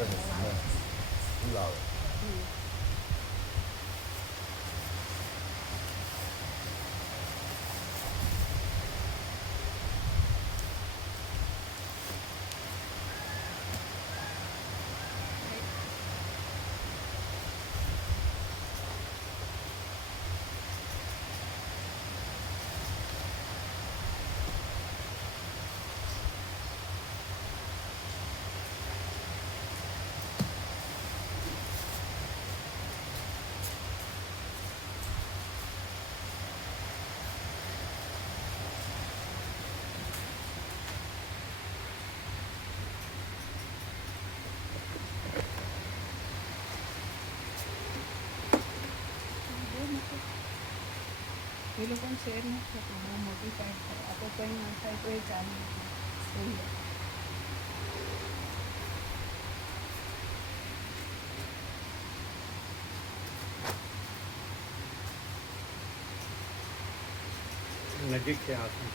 awareness love. એ લોકોને share નથી થતું બહુ મોટી સાઈડ થાય આ તો કંઈ ના થાય તો એ ચાલે જોઈએ. નજીક છે આસન.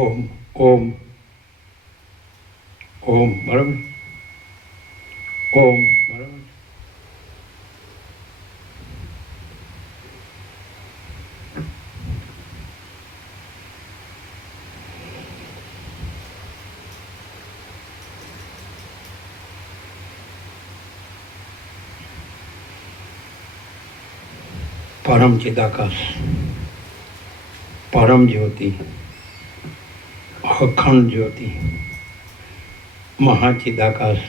ઓમ ઓમ ઓમ બરાબર. ઓમ બરાબર. પરમ ચિદાકાશ, પરમ જ્યોતિ, અખંડ જ્યોતિ, મહાચિદાકાશ,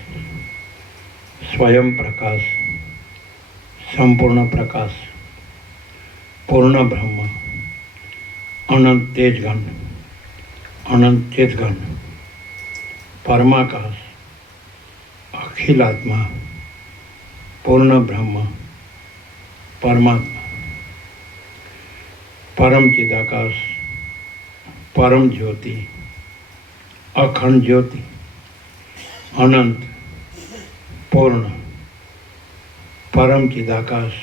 સ્વયં પ્રકાશ, સંપૂર્ણ પ્રકાશ, પૂર્ણ બ્રહ્મ, અનંત તેજગણ, અનંત ચેતગણ, પરમાકાશ, અખિલાત્મા, પૂર્ણ બ્રહ્મ, પરમાત્મા, પરમ ચિદાકાશ, પરમ જ્યોતિ, અખંડ જ્યોતિ, અનંત, પૂર્ણ, પરમ ચિદાકાશ,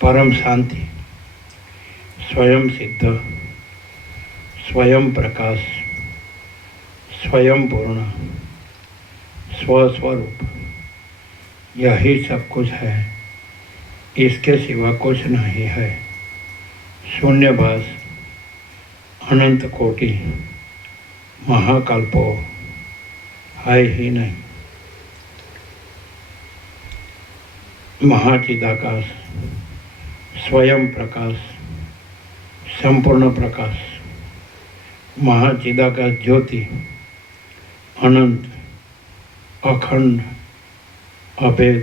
પરમ શાંતિ, स्वयं सिद्ध, स्वयं प्रकाश, स्वयं पूर्ण, स्वस्वरूप, यही सब कुछ है, इसके सिवा कुछ नहीं है। शून्यभास, अनंत कोटि, महाकल्पो है ही नहीं। महाचिदाकाश, स्वयं प्रकाश, સંપૂર્ણ પ્રકાશ, મહાચિદાકાશ જ્યોતિ, અનંત, અખંડ, અભેદ,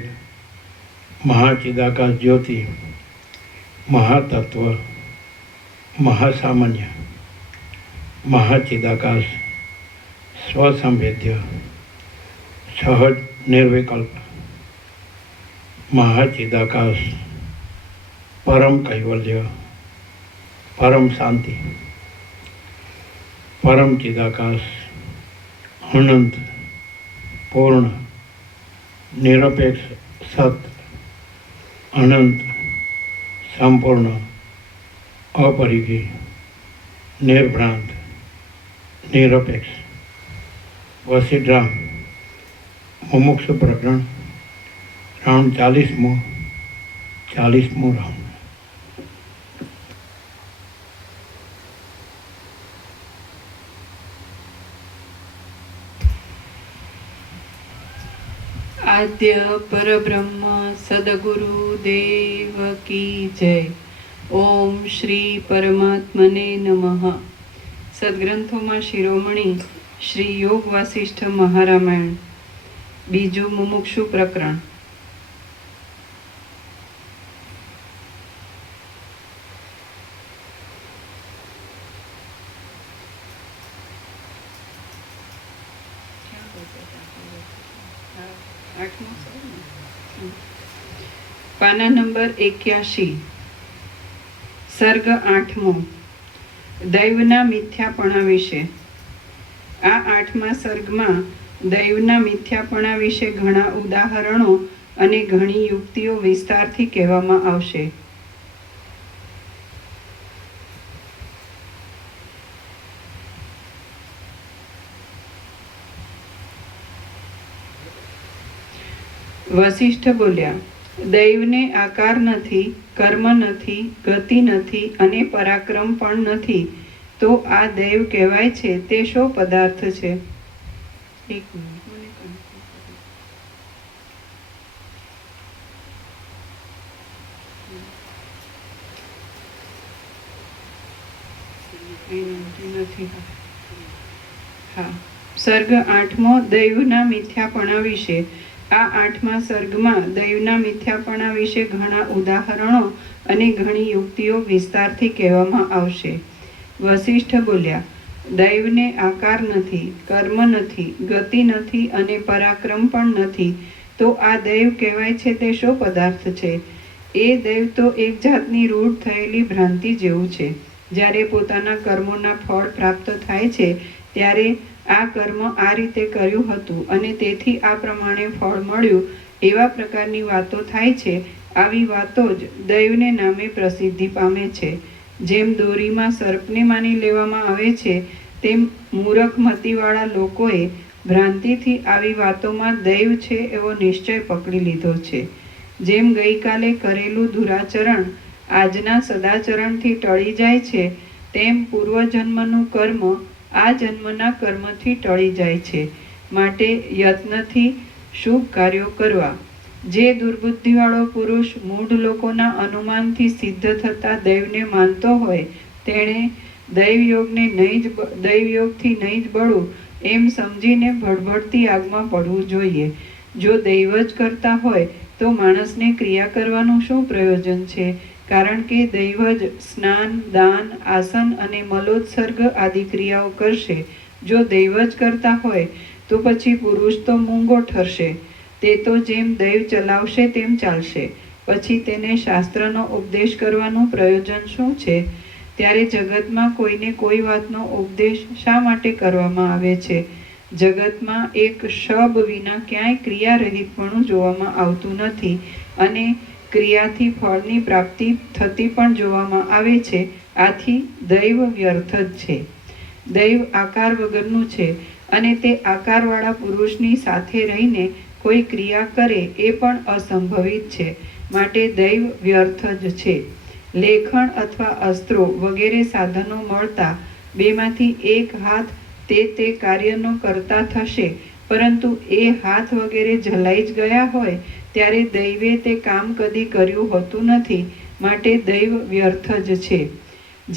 મહાચિદાકાશ જ્યોતિ, મહાતત્વ, મહાસામાન્ય, મહાચિદાકાશ, સ્વસંવેદ્ય, સહજ નિર્વિકલ્પ, મહાચિદાકાશ, પરમ કૈવલ્ય, પરમ શાંતિ, પરમ ચિદાકાશ, અનંત, પૂર્ણ, નિરપેક્ષ સત, અનંત, સંપૂર્ણ, અપરિઘી, નિર્ભ્રાંત, નિરપેક્ષ. વસિષ્ઠરામ મુમુક્ષુ પ્રકરણ રાઉન્ડ 40મો રાઉન્ડ. આદ્ય પરબ્રહ્મ સદગુરુ દેવ કી જય. ઓમ શ્રી પરમાત્મને નમઃ. સદગ્રંથોમાં શિરોમણી શ્રી યોગ વાસિષ્ઠ મહારામાયણ, બીજું મુમુક્ષુ પ્રકરણ. પાના નંબર 81, સર્ગ 8મો, દૈવના મિથ્યાપણા વિશે. આ 8મા સર્ગમાં દૈવના મિથ્યાપણા વિશે ઘણા ઉદાહરણો અને ઘણી યુક્તિઓ વિસ્તારથી કહેવામાં આવશે. વસિષ્ઠ બોલ્યા, દૈવને આકાર નથી, કર્મ નથી, ગતિ નથી અને પરાક્રમ પણ નથી, તો આ દૈવ કહેવાય છે તે શો પદાર્થ છે? એક મિનિટ, મને નથી. હા, સર્ગ 8મો, દૈવના મિથ્યાપણા વિશે. આ 8મા સર્ગમાં દૈવના મિથ્યાપણા વિશે ઘણા ઉદાહરણો અને ઘણી યુક્તિઓ વિસ્તારથી કહેવામાં આવશે. વસિષ્ઠ બોલ્યા, દૈવને આકાર નથી, કર્મ નથી, ગતિ નથી અને પરાક્રમ પણ નથી, તો આ દૈવ કહેવાય છે તે શો પદાર્થ છે? એ દૈવ તો એક જાતની રૂઢ થયેલી ભ્રાંતિ જેવું છે. જ્યારે પોતાના કર્મોના ફળ પ્રાપ્ત થાય છે ત્યારે આ કર્મ આ રીતે કર્યું હતું અને તેથી આ પ્રમાણે ફળ મળ્યું, એવા પ્રકારની વાતો થાય છે. આવી વાતો જ દૈવને નામે પ્રસિદ્ધિ પામે છે. જેમ દોરીમાં સર્પને માની લેવામાં આવે છે, તેમ મૂરખ મતિવાળા લોકોએ ભ્રાંતિથી આવી વાતોમાં દૈવ છે એવો નિશ્ચય પકડી લીધો છે. જેમ ગઈકાલે કરેલું દુરાચરણ આજના સદાચરણથી ટળી જાય છે, તેમ પૂર્વજન્મનું કર્મ આ જન્મના કર્મથી ટળી જાય છે. માટે યત્નથી શુભ કાર્યો કરવા. જે દુર્બુદ્ધિવાળો પુરુષ મૂઢ લોકોના અનુમાનથી સિદ્ધ થતા દૈવને માનતો હોય, તેણે દૈવયોગથી નહીં જ બળવું એમ સમજીને ભડભડતી આગમાં પડવું જોઈએ. જો દૈવ જ કરતા હોય તો માણસને ક્રિયા કરવાનું શું પ્રયોજન છે? કારણ કે દૈવ જ સ્નાન, દાન, આસન અને મલોત્સર્ગ આદિ ક્રિયાઓ કરશે. જો દૈવ જ કરતા હોય તો પછી પુરુષ તો મૂંગો ઠરશે. તે તો જેમ દૈવ ચલાવશે તેમ ચાલશે. પછી તેને શાસ્ત્રનો ઉપદેશ કરવાનું પ્રયોજન શું છે? ત્યારે જગતમાં કોઈને કોઈ વાતનો ઉપદેશ શા માટે કરવામાં આવે છે? જગતમાં એક શબ વિના ક્યાંય ક્રિયારહિતપણું જોવામાં આવતું નથી અને ક્રિયાથી ફળની પ્રાપ્તિ થતી પણ જોવામાં આવે છે. આથી દૈવ વ્યર્થ જ છે. દૈવ આકાર વગરનું છે અને તે આકારવાળા પુરુષની સાથે રહીને કોઈ ક્રિયા કરે એ પણ અસંભવિત છે. માટે દૈવ વ્યર્થ જ છે. લેખણ અથવા અસ્ત્રો વગેરે સાધનો મળતા બેમાંથી એક હાથ તે કાર્યનો કરતા થશે, પરંતુ એ હાથ વગેરે જલાઈ જ ગયા હોય ત્યારે દૈવે તે કામ કદી કર્યું હોતું નથી. માટે દૈવ વ્યર્થ જ છે.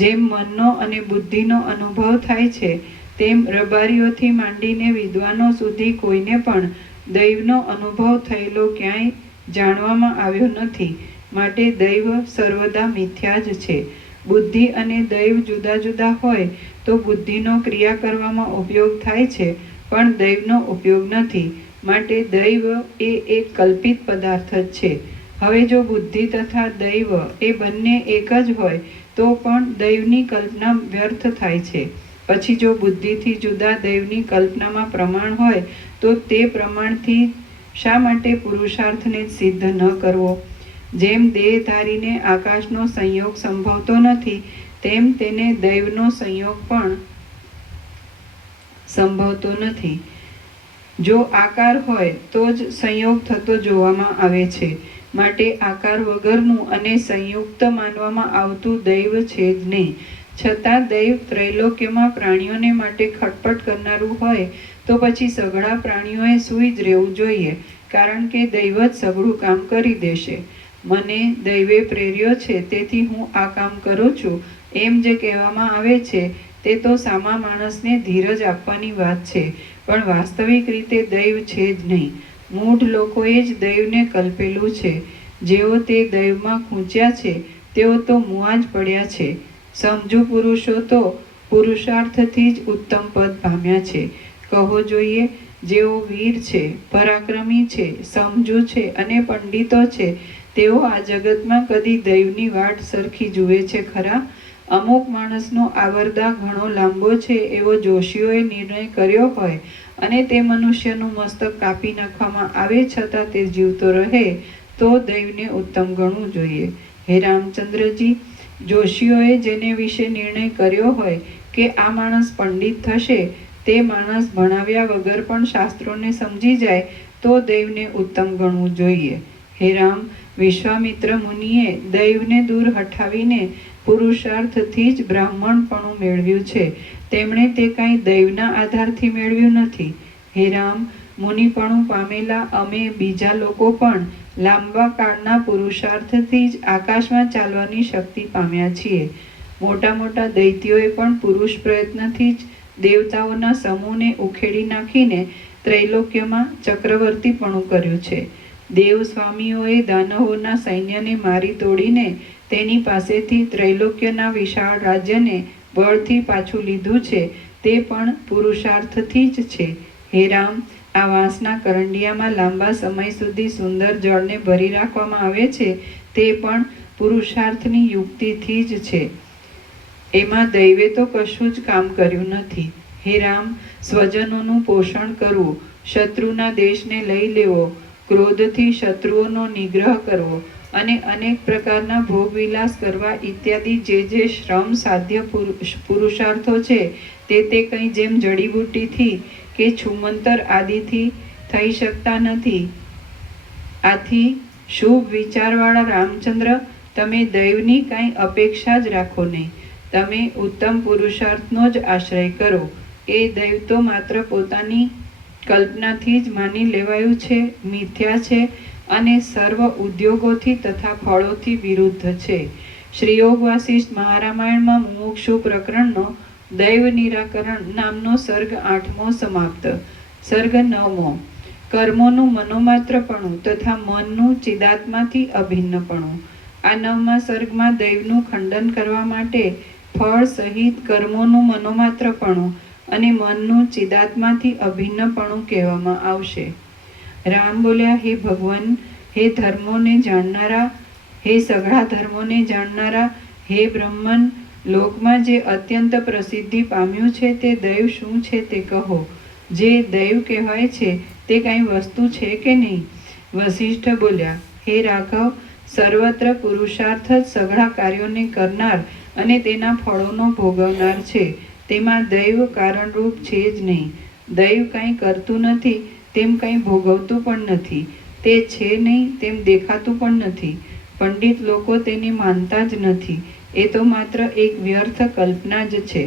જેમ મનનો અને બુદ્ધિનો અનુભવ થાય છે, તેમ રબારીઓથી માંડીને વિદ્વાનો સુધી કોઈને પણ દૈવનો અનુભવ થયેલો ક્યાંય જાણવામાં આવ્યો નથી. માટે દૈવ સર્વદા મિથ્યા જ છે. બુદ્ધિ અને દૈવ જુદા જુદા હોય તો બુદ્ધિનો ક્રિયા કરવામાં ઉપયોગ થાય છે, પણ દૈવનો ઉપયોગ નથી. માટે દૈવ એ એક કલ્પિત પદાર્થ જ છે. હવે જો બુદ્ધિ તથા દૈવ એ બંને એક જ હોય તો પણ દૈવની કલ્પના વ્યર્થ થાય છે. પછી જો બુદ્ધિથી જુદા દૈવની કલ્પનામાં પ્રમાણ હોય તો તે પ્રમાણથી શા માટે પુરુષાર્થને સિદ્ધ ન કરવો? જેમ દેહ ધારીને આકાશનો સંયોગ સંભવતો નથી, તેમ તેને દૈવનો સંયોગ પણ સંભવતો નથી. જો આકાર હોય તો જ સંયોગ થતો જોવામાં આવે છે. માટે આકાર વગરનું અને સંયુક્ત માનવામાં આવતું દૈવ છે જ નહીં. છતાં દૈવ ત્રૈલોક્યમાં પ્રાણીઓને માટે ખટપટ કરનારું હોય તો પછી સઘળા પ્રાણીઓએ સૂઈ જ રહેવું જોઈએ, કારણ કે દૈવ જ સઘળું કામ કરી દેશે. મને દૈવે પ્રેર્યો છે, તેથી હું આ કામ કરું છું, એમ જે કહેવામાં આવે છે તે તો સામા માણસને ધીરજ આપવાની વાત છે, પણ વાસ્તવિક રીતે દૈવ છે જ નહીં. મૂઢ લોકોએ જ દૈવને કલ્પેલું છે. જેઓ તે દૈવમાં ખૂંચ્યા છે તેઓ તો મુઆ જ પડ્યા છે. સમજુ પુરુષો તો પુરુષાર્થથી જ ઉત્તમ પદ પામ્યા છે. કહો જોઈએ, જેઓ વીર છે, પરાક્રમી છે, સમજુ છે અને પંડિતો છે, તેઓ આ જગતમાં કદી દૈવની વાટ સરખી જુએ છે ખરા? અમુક માણસનો આવરદા ઘણો લાંબો છે એવો જોશીઓએ નિર્ણય કર્યો હોય અને તે મનુષ્યનું મસ્તક કાપી નાખવામાં આવે છતાં તે જીવતો રહે તો દૈવને ઉત્તમ ગણવું જોઈએ. હે રામચંદ્રજી, જોશીઓએ જેને વિશે નિર્ણય કર્યો હોય કે આ માણસ પંડિત થશે, તે માણસ ભણાવ્યા વગર પણ શાસ્ત્રોને સમજી જાય તો દૈવને ઉત્તમ ગણવું જોઈએ. હે રામ, વિશ્વામિત્ર મુનિએ દૈવને દૂર હટાવીને પુરુષાર્થથી જ બ્રાહ્મણપણું મેળવ્યું છે. તેમણે તે કાંઈ દૈવના આધારથી મેળવ્યું નથી. હે રામ, મુનિપણું પામેલા અમે બીજા લોકો પણ લાંબા કાળના પુરુષાર્થથી જ આકાશમાં ચાલવાની શક્તિ પામ્યા છીએ. મોટા મોટા દૈત્યોએ પણ પુરુષ પ્રયત્નથી જ દેવતાઓના સમૂહને ઉખેડી નાખીને ત્રૈલોક્યમાં ચક્રવર્તીપણું કર્યું છે. દેવ સ્વામીઓએ દાનવોના સૈન્યને મારી તોડીને તેની પાસેથી ત્રૈલોક્યના વિશાળ રાજ્યને બળથી પાછું લીધું છે, તે પણ પુરુષાર્થથી જ છે. હે રામ, આ વાંસના કરંડિયામાં લાંબા સમય સુધી સુંદર જળને ભરી રાખવામાં આવે છે, તે પણ પુરુષાર્થની યુક્તિથી જ છે. એમાં દૈવે તો કશું જ કામ કર્યું નથી. હે રામ, સ્વજનોનું પોષણ કરવું, શત્રુના દેશને લઈ લેવો, ક્રોધથી શત્રુઓનો નિગ્રહ કરવો અને અનેક પ્રકારના ભોગવિલાસ કરવા ઇત્યાદિ જે શ્રમ સાધ્ય પુરુષાર્થો છે તે કંઈ જેમ જડીબુટ્ટીથી કે છુમંતર આદિથી થઈ શકતા નથી. આથી શુભ વિચારવાળા રામચંદ્ર, તમે દૈવની કાંઈ અપેક્ષા જ રાખો નહીં. તમે ઉત્તમ પુરુષાર્થનો જ આશ્રય કરો. એ દૈવ તો માત્ર પોતાની કલ્પનાથી જ માની લેવાયું છે, મિથ્યા છે અને સર્વ ઉદ્યોગોથી તથા ફળોથી વિરુદ્ધ છે. શ્રીયોગ વાસિષ્ઠ મહારામાયણમાં મુમુક્ષુ પ્રકરણનો દૈવ નિરાકરણ નામનો સર્ગ 8મો સમાપ્ત. સર્ગ 9મો. કર્મોનું મનોમાત્રપણું તથા મનનું ચિદાત્માથી અભિન્નપણું. આ 9મા સર્ગમાં દૈવનું ખંડન કરવા માટે ફળ સહિત કર્મોનું મનોમાત્રપણું અને મનનું ચિદાત્માથી અભિન્નપણું કહેવામાં આવશે. રામ બોલ્યા, હે ભગવાન, હે ધર્મોને જાણનારા, હે સઘળા ધર્મોને જાણનારા, હે બ્રહ્મન, લોકમાં જે અત્યંત પ્રસિદ્ધિ પામ્યું છે તે દૈવ શું છે તે કહો. જે દૈવ કહેવાય છે તે કાંઈ વસ્તુ છે કે નહીં? વસિષ્ઠ બોલ્યા, હે રાઘવ, સર્વત્ર પુરુષાર્થ જ સઘળા કાર્યોને કરનાર અને તેના ફળોનો ભોગવનાર છે. તેમાં દૈવ કારણરૂપ છે જ નહીં. દૈવ કાંઈ કરતું નથી, તેમ કંઈ ભોગવતું પણ નથી. તે છે નહીં તેમ દેખાતું પણ નથી. પંડિત લોકો તેને માનતા જ નથી. એ તો માત્ર એક વ્યર્થ કલ્પના જ છે.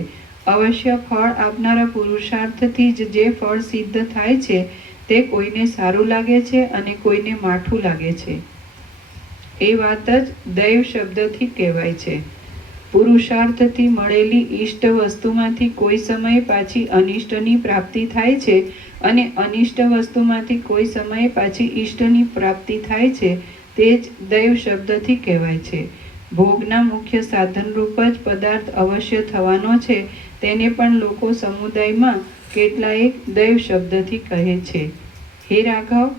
અવશ્ય ફળ આપનારા પુરુષાર્થથી જ જે ફળ સિદ્ધ થાય છે તે કોઈને સારું લાગે છે અને કોઈને માઠું લાગે છે. એ વાત જ દૈવ શબ્દથી કહેવાય છે. પુરુષાર્થથી મળેલી ઈષ્ટ વસ્તુમાંથી કોઈ સમયે પાછી અનિષ્ટની પ્રાપ્તિ થાય છે અને અનિષ્ટ વસ્તુમાંથી કોઈ સમયે પાછી ઈષ્ટની પ્રાપ્તિ થાય છે, તે જ દૈવ શબ્દથી કહેવાય છે. ભોગના મુખ્ય સાધનરૂપ જ પદાર્થ અવશ્ય થવાનો છે, તેને પણ લોકો સમુદાયમાં કેટલાયે દૈવ શબ્દથી કહે છે. હે રાઘવ,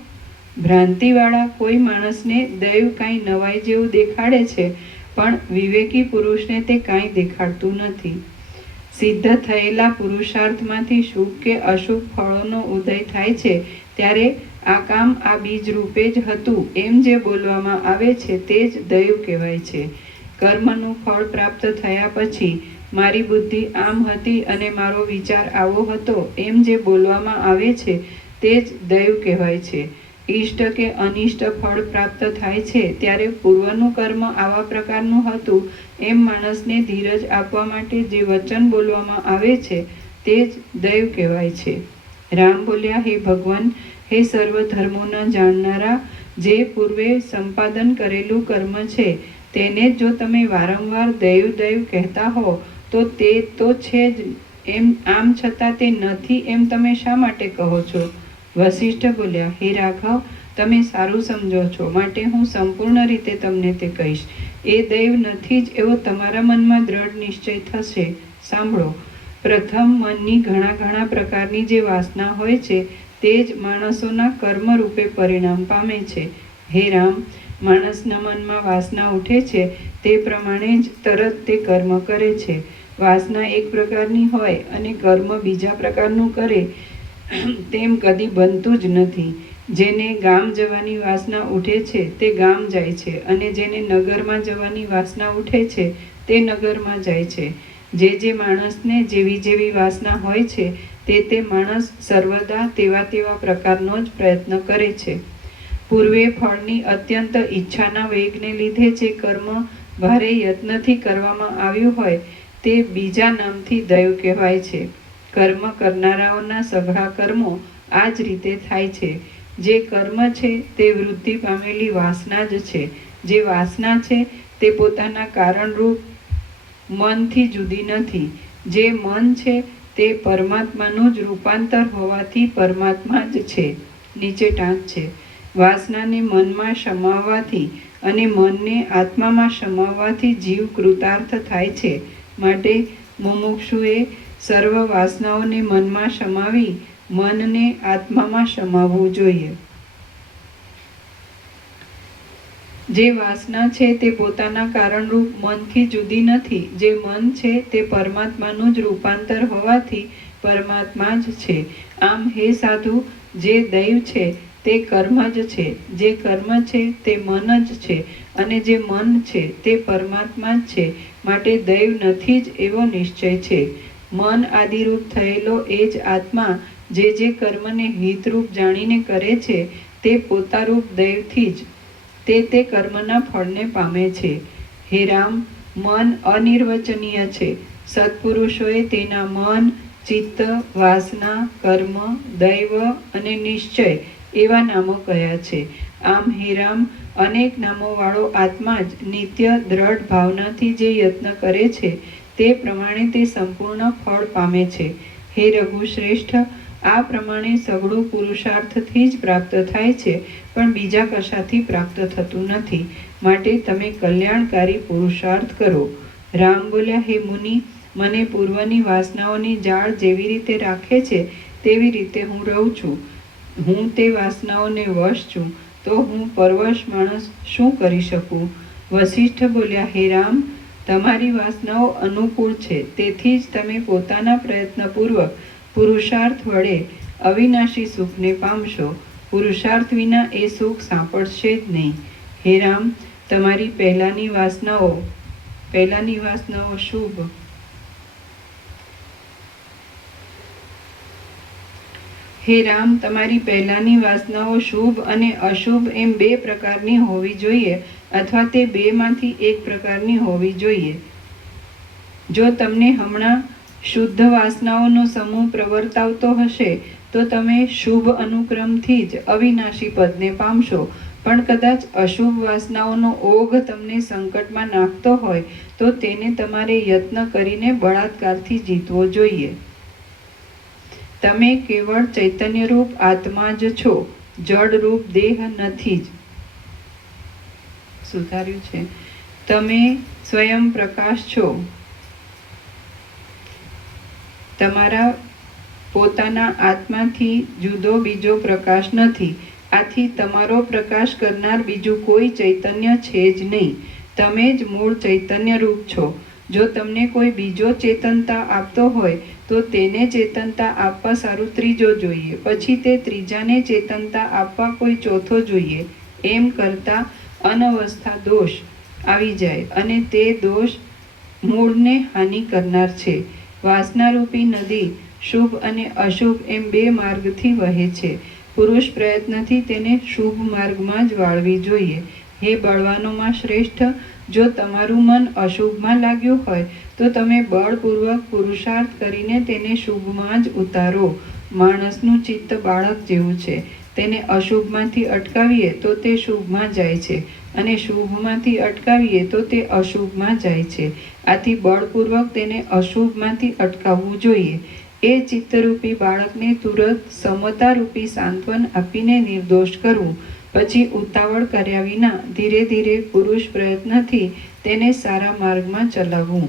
ભ્રાંતિવાળા કોઈ માણસને દૈવ કાંઈ નવાઈ જેવું દેખાડે છે, પણ વિવેકી પુરુષને તે કાંઈ દેખાડતું નથી. સિદ્ધ થયેલા પુરુષાર્થમાંથી શુભ કે અશુભ ફળોનો ઉદય થાય છે, ત્યારે આ કામ આ બીજ રૂપે જ હતું એમ જે બોલવામાં આવે છે તે જ દૈવ કહેવાય છે. કર્મનું ફળ પ્રાપ્ત થયા પછી મારી બુદ્ધિ આમ હતી અને મારો વિચાર આવો હતો એમ જે બોલવામાં આવે છે તે જ દૈવ કહેવાય છે. ઈષ્ટ કે અનિષ્ટ ફળ પ્રાપ્ત થાય છે ત્યારે પૂર્વનું કર્મ આવા પ્રકારનું હતું એમ માણસને ધીરજ આપવા માટે જે વચન બોલવામાં આવે છે તે જ દૈવ કહેવાય છે. રામ બોલ્યા, હે ભગવાન, હે સર્વ ધર્મોના જાણનારા, જે પૂર્વે સંપાદન કરેલું કર્મ છે તેને જો તમે વારંવાર દૈવ દૈવ કહેતા હો તો તે તો છે જ, એમ આમ છતાં તે નથી એમ તમે શા માટે કહો છો? વશિષ્ઠ બોલ્યા, હે રાઘવ, તમે સારું સમજો છો, માટે હું સંપૂર્ણ રીતે તમને તે કહીશ. એ દૈવ નથી જ એવો તમારા મનમાં દ્રઢ નિશ્ચય થશે. સાંભળો. પ્રથમ, મનની ઘણા પ્રકારની જે વાસના હોય છે તે જ માણસોના કર્મ રૂપે પરિણામ પામે છે. હે રામ, માણસના મનમાં વાસના ઉઠે છે તે પ્રમાણે જ તરત તે કર્મ કરે છે. વાસના એક પ્રકારની હોય અને કર્મ બીજા પ્રકારનું કરે તેમ કદી બનતું જ નથી. જેને ગામ જવાની વાસના ઉઠે છે તે ગામ જાય છે અને જેને નગરમાં જવાની વાસના ઉઠે છે તે નગરમાં જાય છે. જે માણસને જેવી વાસના હોય છે તે માણસ સર્વદા તેવા પ્રકારનો જ પ્રયત્ન કરે છે. પૂર્વે ફળની અત્યંત ઈચ્છાના વેગને લીધે જે કર્મ ભારે યત્નથી કરવામાં આવ્યું હોય તે બીજા નામથી દૈવ કહેવાય છે. કર્મ કરનારાઓના સઘળા કર્મો આ જ રીતે થાય છે. જે કર્મ છે તે વૃદ્ધિ પામેલી વાસના જ છે. જે વાસના છે તે પોતાના કારણરૂપ મનથી જુદી નથી. જે મન છે તે પરમાત્માનું જ રૂપાંતર હોવાથી પરમાત્મા જ છે. નીચે ટાંક છે. વાસનાને મનમાં સમાવવાથી અને મનને આત્મામાં સમાવવાથી જીવ કૃતાર્થ થાય છે. માટે મુમુક્ષુએ સર્વ વાસનાઓને મનમાં સમાવી મનને આત્મામાં સમાવવું જોઈએ. જે વાસના છે તે પોતાના કારણરૂપ મનથી જુદી નથી. જે મન છે તે પરમાત્માનું જ રૂપાંતર હોવાથી પરમાત્મા જ છે. આમ હે સાધુ, જે દૈવ છે તે કર્મ જ છે. જે કર્મ છે તે મન જ છે અને જે મન છે તે પરમાત્મા જ છે. માટે દૈવ નથી જ એવો નિશ્ચય છે. મન આદિરૂપ થયેલો એ જ આત્મા જે કર્મને હિતરૂપ જાણીને કરે છે તે પોતારૂપ દૈવથી જ તે કર્મના ફળને પામે છે. હે રામ, મન અનિર્વચનીય છે. સત્પુરુષોએ તેના મન, ચિત્ત, વાસના, કર્મ, દૈવ અને નિશ્ચય એવા નામો કહ્યા છે. આમ હે રામ, અનેક નામોવાળો આત્મા જ નિત્ય દ્રઢ ભાવનાથી જે યત્ન કરે છે તે પ્રમાણે તે સંપૂર્ણ ફળ પામે છે. હે રઘુશ્રેષ્ઠ, આ પ્રમાણે સઘળું પુરુષાર્થથી જ પ્રાપ્ત થાય છે, પણ બીજા કશાથી પ્રાપ્ત થતું નથી. માટે તમે કલ્યાણકારી પુરુષાર્થ કરો. રામ બોલ્યા, હે મુનિ, મને પૂર્વની વાસનાઓની જાળ જેવી રીતે રાખે છે તેવી રીતે હું રહું છું. હું તે વાસનાઓને વશ છું, તો હું પરવશ માણસ શું કરી શકું? વશિષ્ઠ બોલ્યા, હે રામ, તમારી વાસનાઓ અનુકૂળ છે, તેથી જ તમે પોતાના પ્રયત્નપૂર્વક પુરુષાર્થ વડે અવિનાશી સુખને પામશો. પુરુષાર્થ વિના એ સુખ સાંપડશે જ નહીં. હે રામ, તમારી પહેલાની વાસનાઓ શુભ હે રામ, તમારી પહેલાની વાસનાઓ શુભ અને અશુભ એમ બે પ્રકારની હોવી જોઈએ, અથવા તે બેમાંથી એક પ્રકારની હોવી જોઈએ. જો તમને હમણાં શુદ્ધ વાસનાઓનો સમૂહ પ્રવર્તાવતો હશે તો તમે શુભ અનુક્રમથી જ અવિનાશી પદને પામશો. પણ કદાચ અશુભ વાસનાઓનો ઓઘ તમને સંકટમાં નાખતો હોય તો તેને તમારે યત્ન કરીને બળાત્કારથી જીતવો જોઈએ. તમે કેવળ ચૈતન્યરૂપ આત્મા જ છો, જડરૂપ દેહ નથી જ. સુધાર્યું છે. તમે સ્વયં પ્રકાશ છો, તમારા પોતાના આત્માથી જુદો બીજો પ્રકાશ નથી. આથી તમારો પ્રકાશ કરનાર બીજું કોઈ ચૈતન્ય છે જ નહીં. તમે જ મૂળ ચૈતન્ય રૂપ છો. જો તમને કોઈ બીજો ચેતનતા આપતો હોય તો તેને ચેતનતા આપવા સારું ત્રીજો જોઈએ, પછી તે ત્રીજાને ચેતનતા આપવા કોઈ ચોથો જોઈએ. એમ કરતા અનવસ્થા દોષ આવી જાય અને તે દોષ મૂળને હાનિ કરનાર છે. વાસનારૂપી નદી શુભ અને અશુભ એમ બે માર્ગથી વહે છે. પુરુષ પ્રયત્નથી તેને શુભ માર્ગમાં જ વાળવી જોઈએ. હે બળવાનોમાં શ્રેષ્ઠ, જો તમારું મન અશુભમાં લાગ્યું હોય તો તમે બળપૂર્વક પુરુષાર્થ કરીને તેને શુભમાં જ ઉતારો. માણસનું ચિત્ત બાળક જેવું છે. તેને અશુભમાંથી અટકાવીએ તો તે શુભમાં જાય છે અને શુભમાંથી અટકાવીએ તો તે અશુભમાં જાય છે. આથી બળપૂર્વક તેને અશુભમાંથી અટકાવવું જોઈએ. એ ચિત્તરૂપી બાળકને તુરંત સમતારૂપી સાંત્વન આપીને નિર્દોષ કરવું. પછી ઉતાવળ કર્યા વિના ધીરે ધીરે પુરુષ પ્રયત્નથી તેને સારા માર્ગમાં ચલાવવું.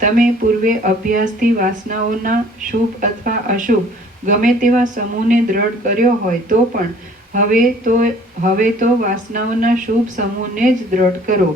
તમે પૂર્વે અભ્યાસથી વાસનાઓના શુભ અથવા અશુભ ગમે તેવા સમૂહને દ્રઢ કર્યો હોય તો પણ હવે તો વાસનાઓના શુભ સમૂહને જ દ્રઢ કરો.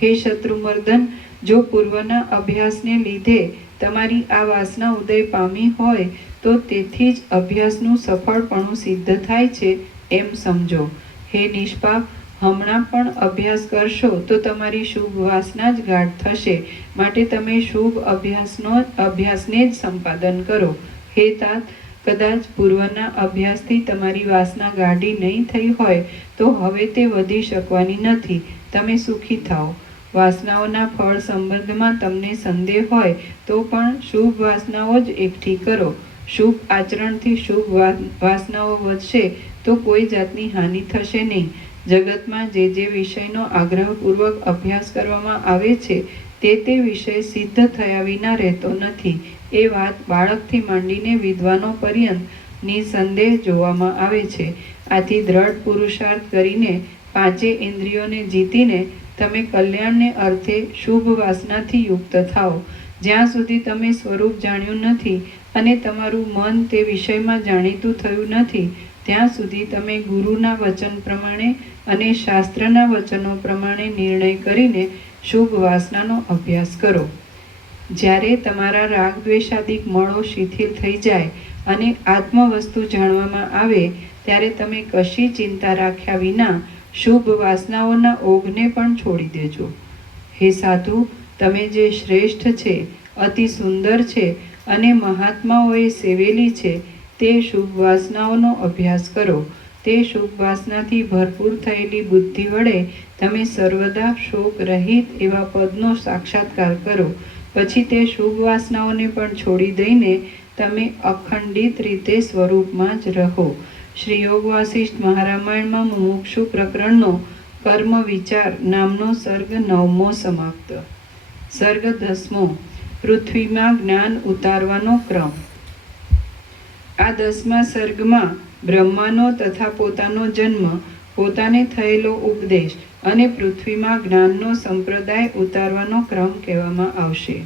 હે શત્રુમર્દન, જો પૂર્વના અભ્યાસને લીધે તમારી આ વાસના ઉદય પામી હોય તો તેથી જ અભ્યાસનું સફળપણું સિદ્ધ થાય છે એમ સમજો. હે નિષ્પાપ, હમણાં પણ અભ્યાસ કરશો તો તમારી શુભ વાસના જ ગાઢ થશે. માટે તમે શુભ અભ્યાસને જ સંપાદન કરો. હે તાત, કદાચ પૂર્વના અભ્યાસથી તમારી વાસના ગાઢી નહીં થઈ હોય તો હવે તે વધી શકવાની નથી. તમે સુખી થાઓ. વાસનાઓના ફળ સંબંધમાં તમને સંદેહ હોય તો પણ શુભ વાસનાઓ જ એકઠી કરો. શુભ આચરણથી શુભ વાસનાઓ વધશે તો કોઈ જાતની હાનિ થશે નહીં. જગતમાં જે વિષયનો આગ્રહપૂર્વક અભ્યાસ કરવામાં આવે છે તે વિષય સિદ્ધ થયા વિના રહેતો નથી. એ વાત બાળકથી માંડીને વિદ્વાનો પર્યંત નિસંદેહ જોવામાં આવે છે. આથી દ્રઢ પુરુષાર્થ કરીને પાંચે ઇન્દ્રિયોને જીતીને તમે કલ્યાણને અર્થે શુભ વાસનાથી યુક્ત થાઓ. જ્યાં સુધી તમે સ્વરૂપ જાણ્યું નથી અને તમારું મન તે વિષયમાં જાણીતું થયું નથી ત્યાં સુધી તમે ગુરુના વચન પ્રમાણે અને શાસ્ત્રના વચનો પ્રમાણે નિર્ણય કરીને શુભ વાસનાનો અભ્યાસ કરો. જ્યારે તમારા રાગ દ્વેષાદિક મળો શિથિલ થઈ જાય અને આત્મવસ્તુ જાણવામાં આવે ત્યારે તમે કશી ચિંતા રાખ્યા વિના શુભ વાસનાઓના ઓઘને પણ છોડી દેજો. હે સાધુ, તમે જે શ્રેષ્ઠ છે, અતિ સુંદર છે અને મહાત્માઓએ સેવેલી છે તે શુભ વાસનાઓનો અભ્યાસ કરો. તે શુભ વાસનાથી ભરપૂર થયેલી બુદ્ધિ વડે તમે સર્વદા શોક રહિત એવા પદનો સાક્ષાત્કાર કરો. પછી તે શુભ વાસનાઓને પણ છોડી દઈને તમે અખંડિત રીતે સ્વરૂપમાં જ રહો. શ્રી યોગ વાસિષ્ઠ મહારામાયણમાં મુમુક્ષુ પ્રકરણનો કર્મ વિચાર નામનો સર્ગ 9મો સમાપ્ત. સર્ગ 10મો, પૃથ્વીમાં જ્ઞાન ઉતારવાનો ક્રમ. આ 10મા સર્ગમાં બ્રહ્માનો તથા પોતાનો જન્મ, પોતાને થયેલો ઉપદેશ અને પૃથ્વીમાં જ્ઞાનનો સંપ્રદાય ઉતારવાનો ક્રમ કહેવામાં આવશે.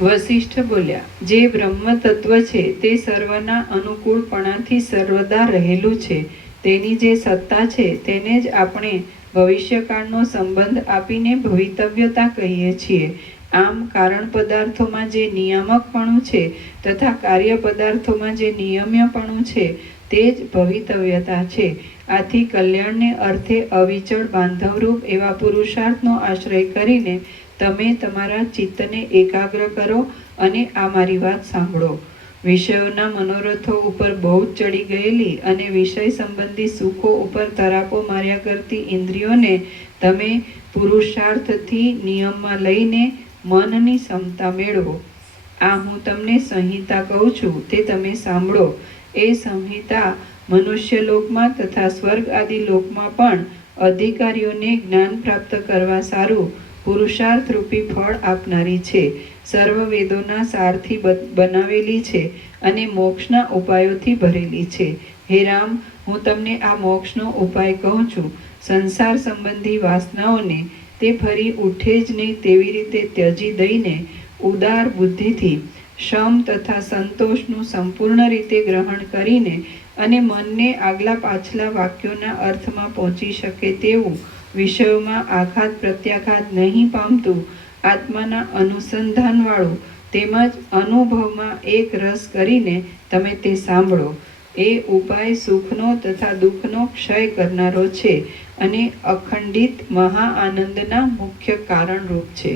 વસિષ્ઠ બોલ્યા, જે બ્રહ્મ તત્વ છે તે સર્વના અનુકૂળપણાથી સર્વદા રહેલું છે. તેની જે સત્તા છે તેને જ આપણે ભવિષ્યકાળનો સંબંધ આપીને ભવિતવ્યતા કહીએ છીએ. આમ કારણ પદાર્થોમાં જે નિયામકપણું છે તથા કાર્ય પદાર્થોમાં જે નિયમ્યપણું છે તે જ ભવિતવ્યતા છે. આથી કલ્યાણને અર્થે અવિચળ બાંધવરૂપ એવા પુરુષાર્થનો આશ્રય કરીને તમે તમારા ચિત્તને એકાગ્ર કરો અને આ મારી વાત સાંભળો. વિષયોના મનોરથો ઉપર બહુ જ ચડી ગયેલી અને વિષય સંબંધી સુખો ઉપર તરાપો માર્યા કરતી ઇન્દ્રિયોને તમે પુરુષાર્થથી નિયમમાં લઈને મનની સમતા મેળવો. આ હું તમને સંહિતા કહું છું તે તમે સાંભળો. એ સંહિતા મનુષ્ય લોકમાં તથા સ્વર્ગ આદિ લોકમાં પણ અધિકારીઓને જ્ઞાન પ્રાપ્ત કરવા સારું પુરુષાર્થ રૂપી ફળ આપનારી છે. સર્વ વેદોના સારથી બનાવેલી છે અને મોક્ષના ઉપાયોથી ભરેલી છે. હે રામ, હું તમને આ મોક્ષનો ઉપાય કહું છું. સંસાર સંબંધી વાસનાઓને તે ફરી ઉઠે જ નહીં તેવી રીતે ત્યજી દઈને ઉદાર બુદ્ધિથી શમ તથા સંતોષનું સંપૂર્ણ રીતે ગ્રહણ કરીને અને મનને આગલા પાછલા વાક્યોના અર્થમાં પહોંચી શકે તેવું વિષયોમાં આઘાત પ્રત્યાઘાત નહીં પામતું આત્માના અનુસંધાનવાળું તેમજ અનુભવમાં એક રસ કરીને તમે તે સાંભળો. એ ઉપાય સુખનો તથા દુઃખનો ક્ષય કરનારો છે અને અખંડિત મહા આનંદના મુખ્ય કારણરૂપ છે.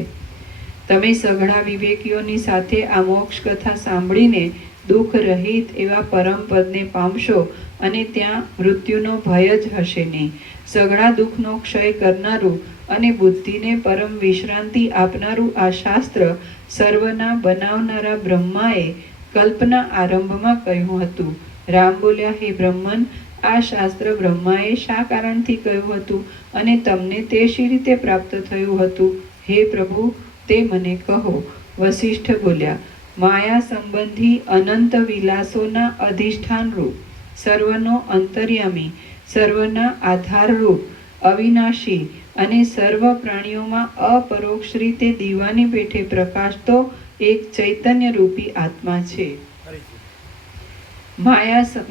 તમે સઘળા વિવેકીઓની સાથે આ મોક્ષ કથા સાંભળીને દુઃખ રહિત એવા પરમ પદને પામશો અને ત્યાં મૃત્યુનો ભય જ હશે નહીં. સઘળા દુઃખનો ક્ષય કરનારું અને બુદ્ધિને પરમ વિશ્રાંતિ આપનારું આ શાસ્ત્ર સર્વના બનાવનારા બ્રહ્માએ કલ્પના આરંભમાં કહ્યું હતું. રામ બોલ્યા, હે બ્રહ્મન, આ શાસ્ત્ર બ્રહ્માએ શા કારણથી કહ્યું હતું અને તમને તે શી રીતે પ્રાપ્ત થયું હતું? હે પ્રભુ, તે મને કહો. વસિષ્ઠ બોલ્યા, માયા સંબંધી અનંત વિલાસોના અધિષ્ઠાનરૂપ, સર્વનો અંતર્યામી, સર્વના આધારરૂપ, અવિનાશી અને સર્વ પ્રાણીઓમાં અપરોક્ષ રીતે દીવાની પેઠે પ્રકાશતો એક ચૈતન્ય રૂપી આત્મા છે.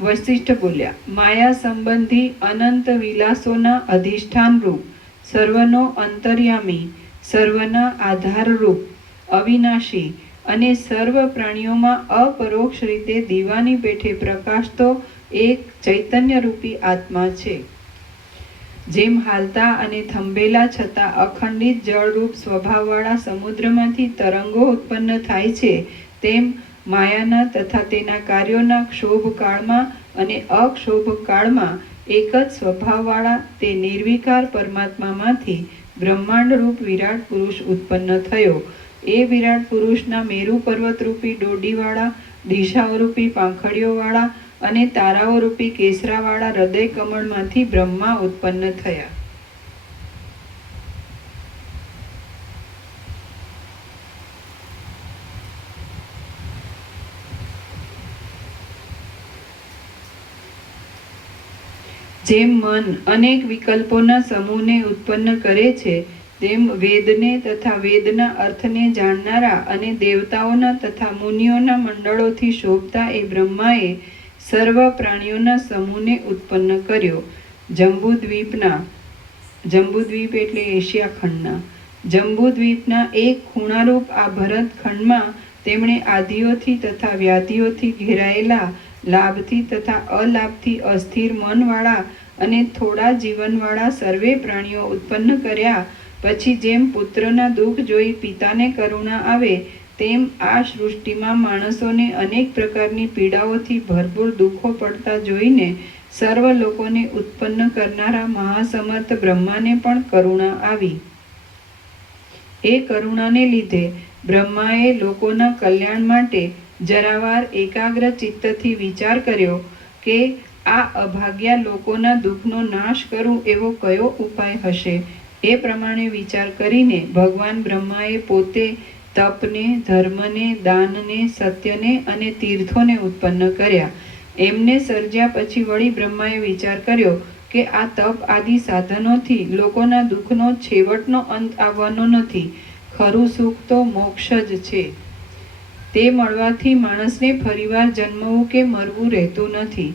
વશિષ્ઠ બોલ્યા, માયા સંબંધી અનંત વિલાસોના અધિષ્ઠાનરૂપ, સર્વનો અંતર્યામી, સર્વના આધારરૂપ, અવિનાશી અને સર્વ પ્રાણીઓમાં અપરોક્ષ રીતે દીવાની પેઠે પ્રકાશતો એક ચૈતન્ય રૂપી આત્મા છે. જેમ હાલતા અને થંભેલા છતાં અખંડિત જળરૂપ સ્વભાવવાળા સમુદ્રમાંથી તરંગો ઉત્પન્ન થાય છે, તેમ માયાના તથા તેના કાર્યોના ક્ષોભ કાળમાં અને અક્ષોભ કાળમાં એક જ સ્વભાવવાળા તે નિર્વિકાર પરમાત્મામાંથી બ્રહ્માંડરૂપ વિરાટ પુરુષ ઉત્પન્ન થયો. એ વિરાટ પુરુષના મેરુ પર્વતરૂપી ડોડીવાળા, દિશાઓરૂપી પાંખડીઓવાળા અને તારાઓરૂપી કેસરાવાળા હૃદય કમળમાંથી બ્રહ્મા ઉત્પન્ન થયા. જેમ મન અનેક વિકલ્પોના સમૂહને ઉત્પન્ન કરે છે, તેમ વેદને તથા વેદના અર્થને જાણનારા અને દેવતાઓના તથા મુનિઓના મંડળોથી શોભતા એ બ્રહ્માએ સર્વ પ્રાણીઓના સમૂહને ઉત્પન્ન કર્યો. જંબુદ્વીપ એટલે એશિયા ખંડના, જંબુદ્વીપના એક ખૂણારૂપ આ ભરત ખંડમાં તેમણે આદિઓથી તથા વ્યાધિઓથી ઘેરાયેલા, લાભથી તથા અલાભથી અસ્થિર મનવાળા અને થોડા જીવનવાળા સર્વે પ્રાણીઓ ઉત્પન્ન કર્યા. પછી જેમ પુત્રના દુઃખ જોઈ પિતાને કરુણા આવે, તેમ આ સૃષ્ટિમાં માણસોને અનેક પ્રકારની પીડાઓથી ભરપૂર દુઃખો પડતા જોઈને સર્વ લોકોને ઉત્પન્ન કરનારા મહાસમર્થ બ્રહ્માને પણ કરુણા આવી. એ કરુણાને લીધે બ્રહ્માએ લોકોના કલ્યાણ માટે જરાવાર એકાગ્ર ચિત્તથી વિચાર કર્યો કે આ અભાગ્યા લોકોના દુઃખનો નાશ કરું એવો કયો ઉપાય હશે. એ પ્રમાણે વિચાર કરીને ભગવાન બ્રહ્માએ પોતે તપને, ધર્મને, દાનને, સત્યને અને તીર્થોને ઉત્પન્ન કર્યા. એમને સર્જ્યા પછી વળી બ્રહ્માએ વિચાર કર્યો કે આ તપ આદિ સાધનોથી લોકોના દુઃખનો છેવટનો અંત આવવાનો નથી. ખરું સુખ તો મોક્ષ જ છે. તે મળવાથી માણસને ફરીવાર જન્મવું કે મરવું રહેતું નથી.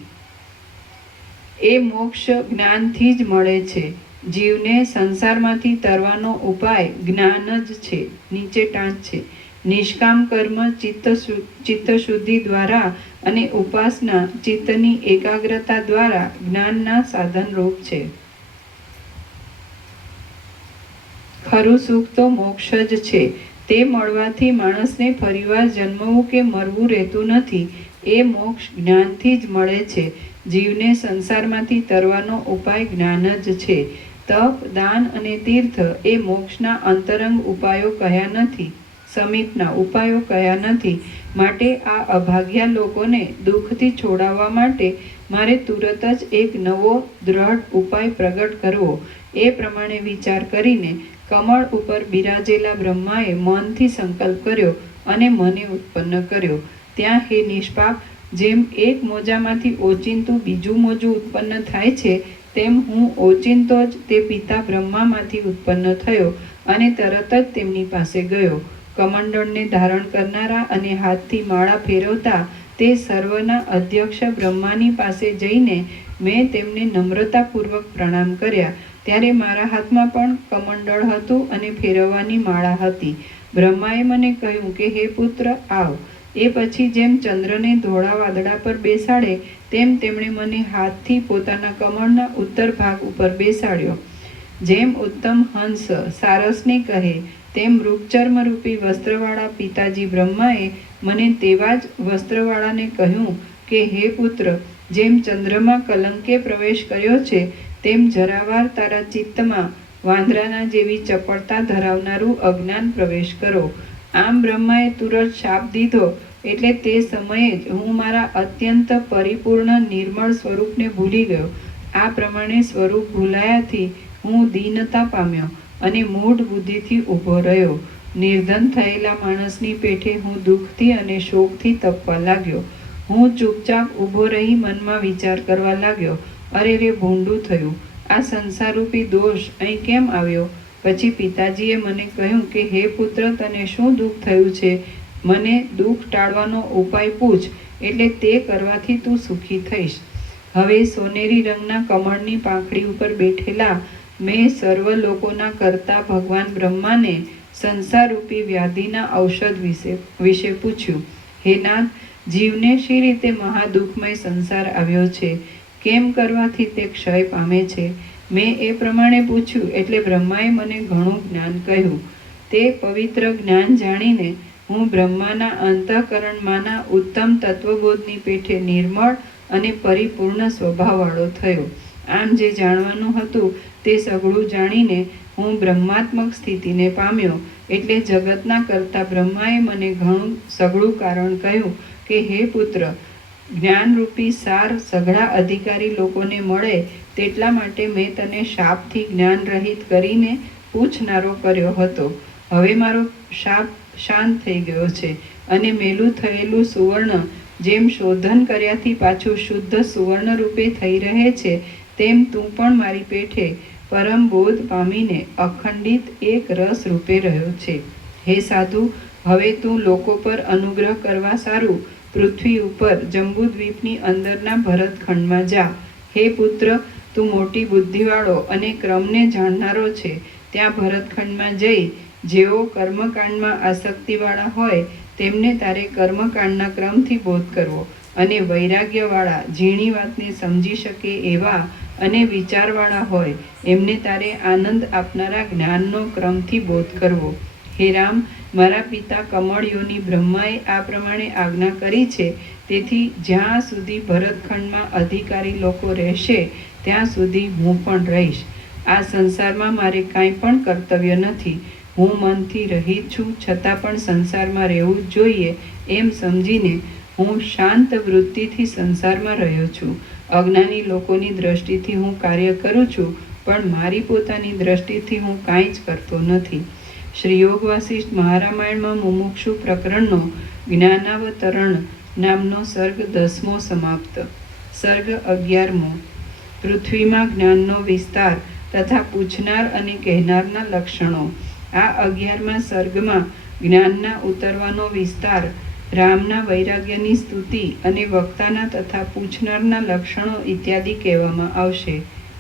એ મોક્ષ જ્ઞાનથી જ મળે છે. જીવને સંસારમાંથી તરવાનો ઉપાય જ્ઞાન જ છે, નીચે ટાંચ છે. નિષ્કામ કર્મ ચિત્ત શુદ્ધિ દ્વારા અને ઉપાસના ચિત્તની એકાગ્રતા દ્વારા જ્ઞાનના સાધનરૂપ છે. ખરું સુખ તો મોક્ષ જ છે. તે મળવાથી માણસને ફરીવાર જન્મવું કે મરવું રહેતું નથી. એ મોક્ષ જ્ઞાનથી જ મળે છે. જીવને સંસારમાંથી તરવાનો ઉપાય જ્ઞાન જ છે. તપ, દાન અને તીર્થ એ મોક્ષના અંતરંગ ઉપાયો કહ્યા નથી. સમીપના ઉપાયો કયા નથી. માટે આ અભાગ્યા લોકોને દુઃખથી છોડાવવા માટે મારે તુરત જ એક નવો દ્રઢ ઉપાય પ્રગટ કરવો. એ પ્રમાણે વિચાર કરીને કમળ ઉપર બિરાજેલા બ્રહ્માએ મનથી સંકલ્પ કર્યો અને મને ઉત્પન્ન કર્યો. ત્યાં હે નિષ્પાપ, જેમ એક મોજામાંથી ઓચિંતું બીજું મોજું ઉત્પન્ન થાય છે, તેમ હું ઓચિંતો જ તે પિતા બ્રહ્મામાંથી ઉત્પન્ન થયો અને તરત જ તેમની પાસે ગયો. કમંડળને ધારણ કરનારા અને હાથથી માળા ફેરવતા તે સર્વના અધ્યક્ષ બ્રહ્માની પાસે જઈને મેં તેમને નમ્રતાપૂર્વક પ્રણામ કર્યા. ત્યારે મારા હાથમાં પણ કમંડળ હતું અને ફેરવવાની માળા હતી. બ્રહ્માએ મને કહ્યું કે હે પુત્ર, આવ. એ પછી જેમ ચંદ્રને ધોળા વાદળા પર બેસાડે તેમ તેમણે મને હાથથી પોતાના કમળના ઉત્તર ભાગ ઉપર બેસાડ્યો. જેમ ઉત્તમ હંસ સારસને કહે તેમ રૂપચર્મરૂપી વસ્ત્રવાળા પિતાજી બ્રહ્માએ મને તેવા જ વસ્ત્રવાળાને કહ્યું કે હે પુત્ર, જેમ ચંદ્રમાં કલંકે પ્રવેશ કર્યો છે તેમ જરાવાર તારા ચિત્તમાં વાંદરાના જેવી ચપળતા ધરાવનારું અજ્ઞાન પ્રવેશ કરો. આમ બ્રહ્માએ તુરત શાપ દીધો. એટલે તે સમયે જ હું મારા અત્યંત પરિપૂર્ણ નિર્મળ સ્વરૂપને ભૂલી ગયો. આ પ્રમાણે સ્વરૂપ ભૂલાયાથી હું દીનતા પામ્યો અને મૂઢ બુદ્ધિથી ઊભો રહ્યો. નિર્ધન થયેલા માણસની પેઠે હું દુઃખથી અને શોકથી તપવા લાગ્યો. હું ચૂપચાપ ઊભો રહી મનમાં વિચાર કરવા લાગ્યો, અરે રે, ભૂંડું થયું. આ સંસારરૂપી દોષ અહીં કેમ આવ્યો? પછી પિતાજીએ મને કહ્યું કે હે પુત્ર, તને શું દુઃખ થયું છે? મને દુઃખ ટાળવાનો ઉપાય પૂછ, એટલે તે કરવાથી તું સુખી થઈશ. હવે સોનેરી રંગના કમળની પાંખડી ઉપર બેઠેલા મેં સર્વ લોકોના કરતા ભગવાન બ્રહ્માને સંસારરૂપી વ્યાધિના ઔષધ વિશે પૂછ્યું. હે નાથ, જીવને શી રીતે મહાદુઃખમય સંસાર આવ્યો છે? કેમ કરવાથી તે ક્ષય પામે છે? મેં એ પ્રમાણે પૂછ્યું એટલે બ્રહ્માએ મને ઘણું જ્ઞાન કહ્યું. તે પવિત્ર જ્ઞાન જાણીને હું બ્રહ્માના અંતઃકરણમાંના ઉત્તમ તત્વબોધની પેઠે નિર્મળ અને પરિપૂર્ણ સ્વભાવવાળો થયો. આમ જે જાણવાનું હતું તે સઘળું જાણીને હું બ્રહ્માત્મક સ્થિતિને પામ્યો. એટલે જગતના કરતા બ્રહ્માએ મને ઘણું સઘળું કારણ કહ્યું કે હે પુત્ર, જ્ઞાનરૂપી સાર સઘળા અધિકારી લોકોને મળે તેટલા માટે મેં તને શાપથી જ્ઞાન રહિત કરીને પૂછનારો કર્યો હતો. હવે મારો શાપ શાંત થઈ ગયો છે અને મેલું થયેલું સુવર્ણ જેમ શોધન કર્યાથી પાછું શુદ્ધ સુવર્ણ રૂપે થઈ રહે છે, તેમ તું પણ મારી પેઠે પરમ બોધ પામીને અખંડિત એક રસ રૂપે રહ્યો છે. હે સાધુ, હવે તું લોકો પર અનુગ્રહ કરવા સારું પૃથ્વી ઉપર જંબુદ્વીપની અંદરના ભરતખંડમાં જા. હે પુત્ર, તું મોટી બુદ્ધિવાળો અને ક્રમને જાણનારો છે. ત્યાં ભરતખંડમાં જઈ જેઓ કર્મકાંડમાં આસક્તિવાળા હોય તેમને તારે કર્મકાંડના ક્રમથી બોધ કરવો અને વૈરાગ્યવાળા ઝીણી વાતને સમજી શકે એવા અને વિચારવાળા હોય એમને તારે આનંદ આપનારા જ્ઞાનનો ક્રમથી બોધ કરવો. હે રામ, મારા પિતા કમળયોની બ્રહ્માએ આ પ્રમાણે આજ્ઞા કરી છે. તેથી જ્યાં સુધી ભરતખંડમાં અધિકારી લોકો રહેશે ત્યાં સુધી હું પણ રહીશ. આ સંસારમાં મારે કાંઈ પણ કર્તવ્ય નથી. હું મનથી રહિત છું, છતાં પણ સંસારમાં રહેવું જ જોઈએ એમ સમજીને હું શાંત વૃત્તિથી સંસારમાં રહ્યો છું. અજ્ઞાની લોકોની દ્રષ્ટિથી હું કાર્ય કરું છું, પણ મારી પોતાની દ્રષ્ટિથી હું કાંઈ જ કરતો નથી. શ્રી યોગ વાસિષ્ઠ મહારામાયણમાં મુમુક્ષુ પ્રકરણનો જ્ઞાનાવતરણ નામનો સર્ગ 10મો સમાપ્ત. સર્ગ 11મો. પૃથ્વીમાં જ્ઞાનનો વિસ્તાર તથા પૂછનાર અને કહેનારના લક્ષણો. આ 11મા સર્ગમાં જ્ઞાનના ઉતરવાનો વિસ્તાર, રામના વૈરાગ્યની સ્તુતિ અને વક્તાના તથા પૂછનારના લક્ષણો ઇત્યાદિ કહેવામાં આવશે.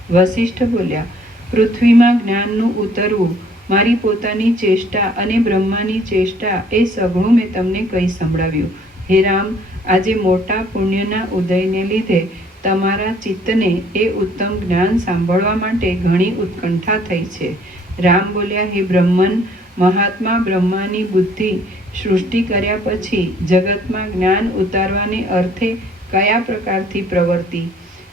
વસિષ્ઠ બોલ્યા, પૃથ્વીમાં જ્ઞાનનું ઉતરવું મારી પોતાની ચેષ્ટા અને બ્રહ્માની ચેષ્ટા એ સઘળું મેં તમને કહી સંભળાવ્યું. હે રામ, આજે મોટા પુણ્યના ઉદયને લીધે તમારા ચિત્તને એ ઉત્તમ જ્ઞાન સાંભળવા માટે ઘણી ઉત્કંઠા થઈ છે. રામ બોલ્યા, હે બ્રહ્મન, મહાત્મા બ્રહ્માની બુદ્ધિ સૃષ્ટિ કર્યા પછી જગતમાં જ્ઞાન ઉતારવાને અર્થે કયા પ્રકારથી પ્રવર્તી?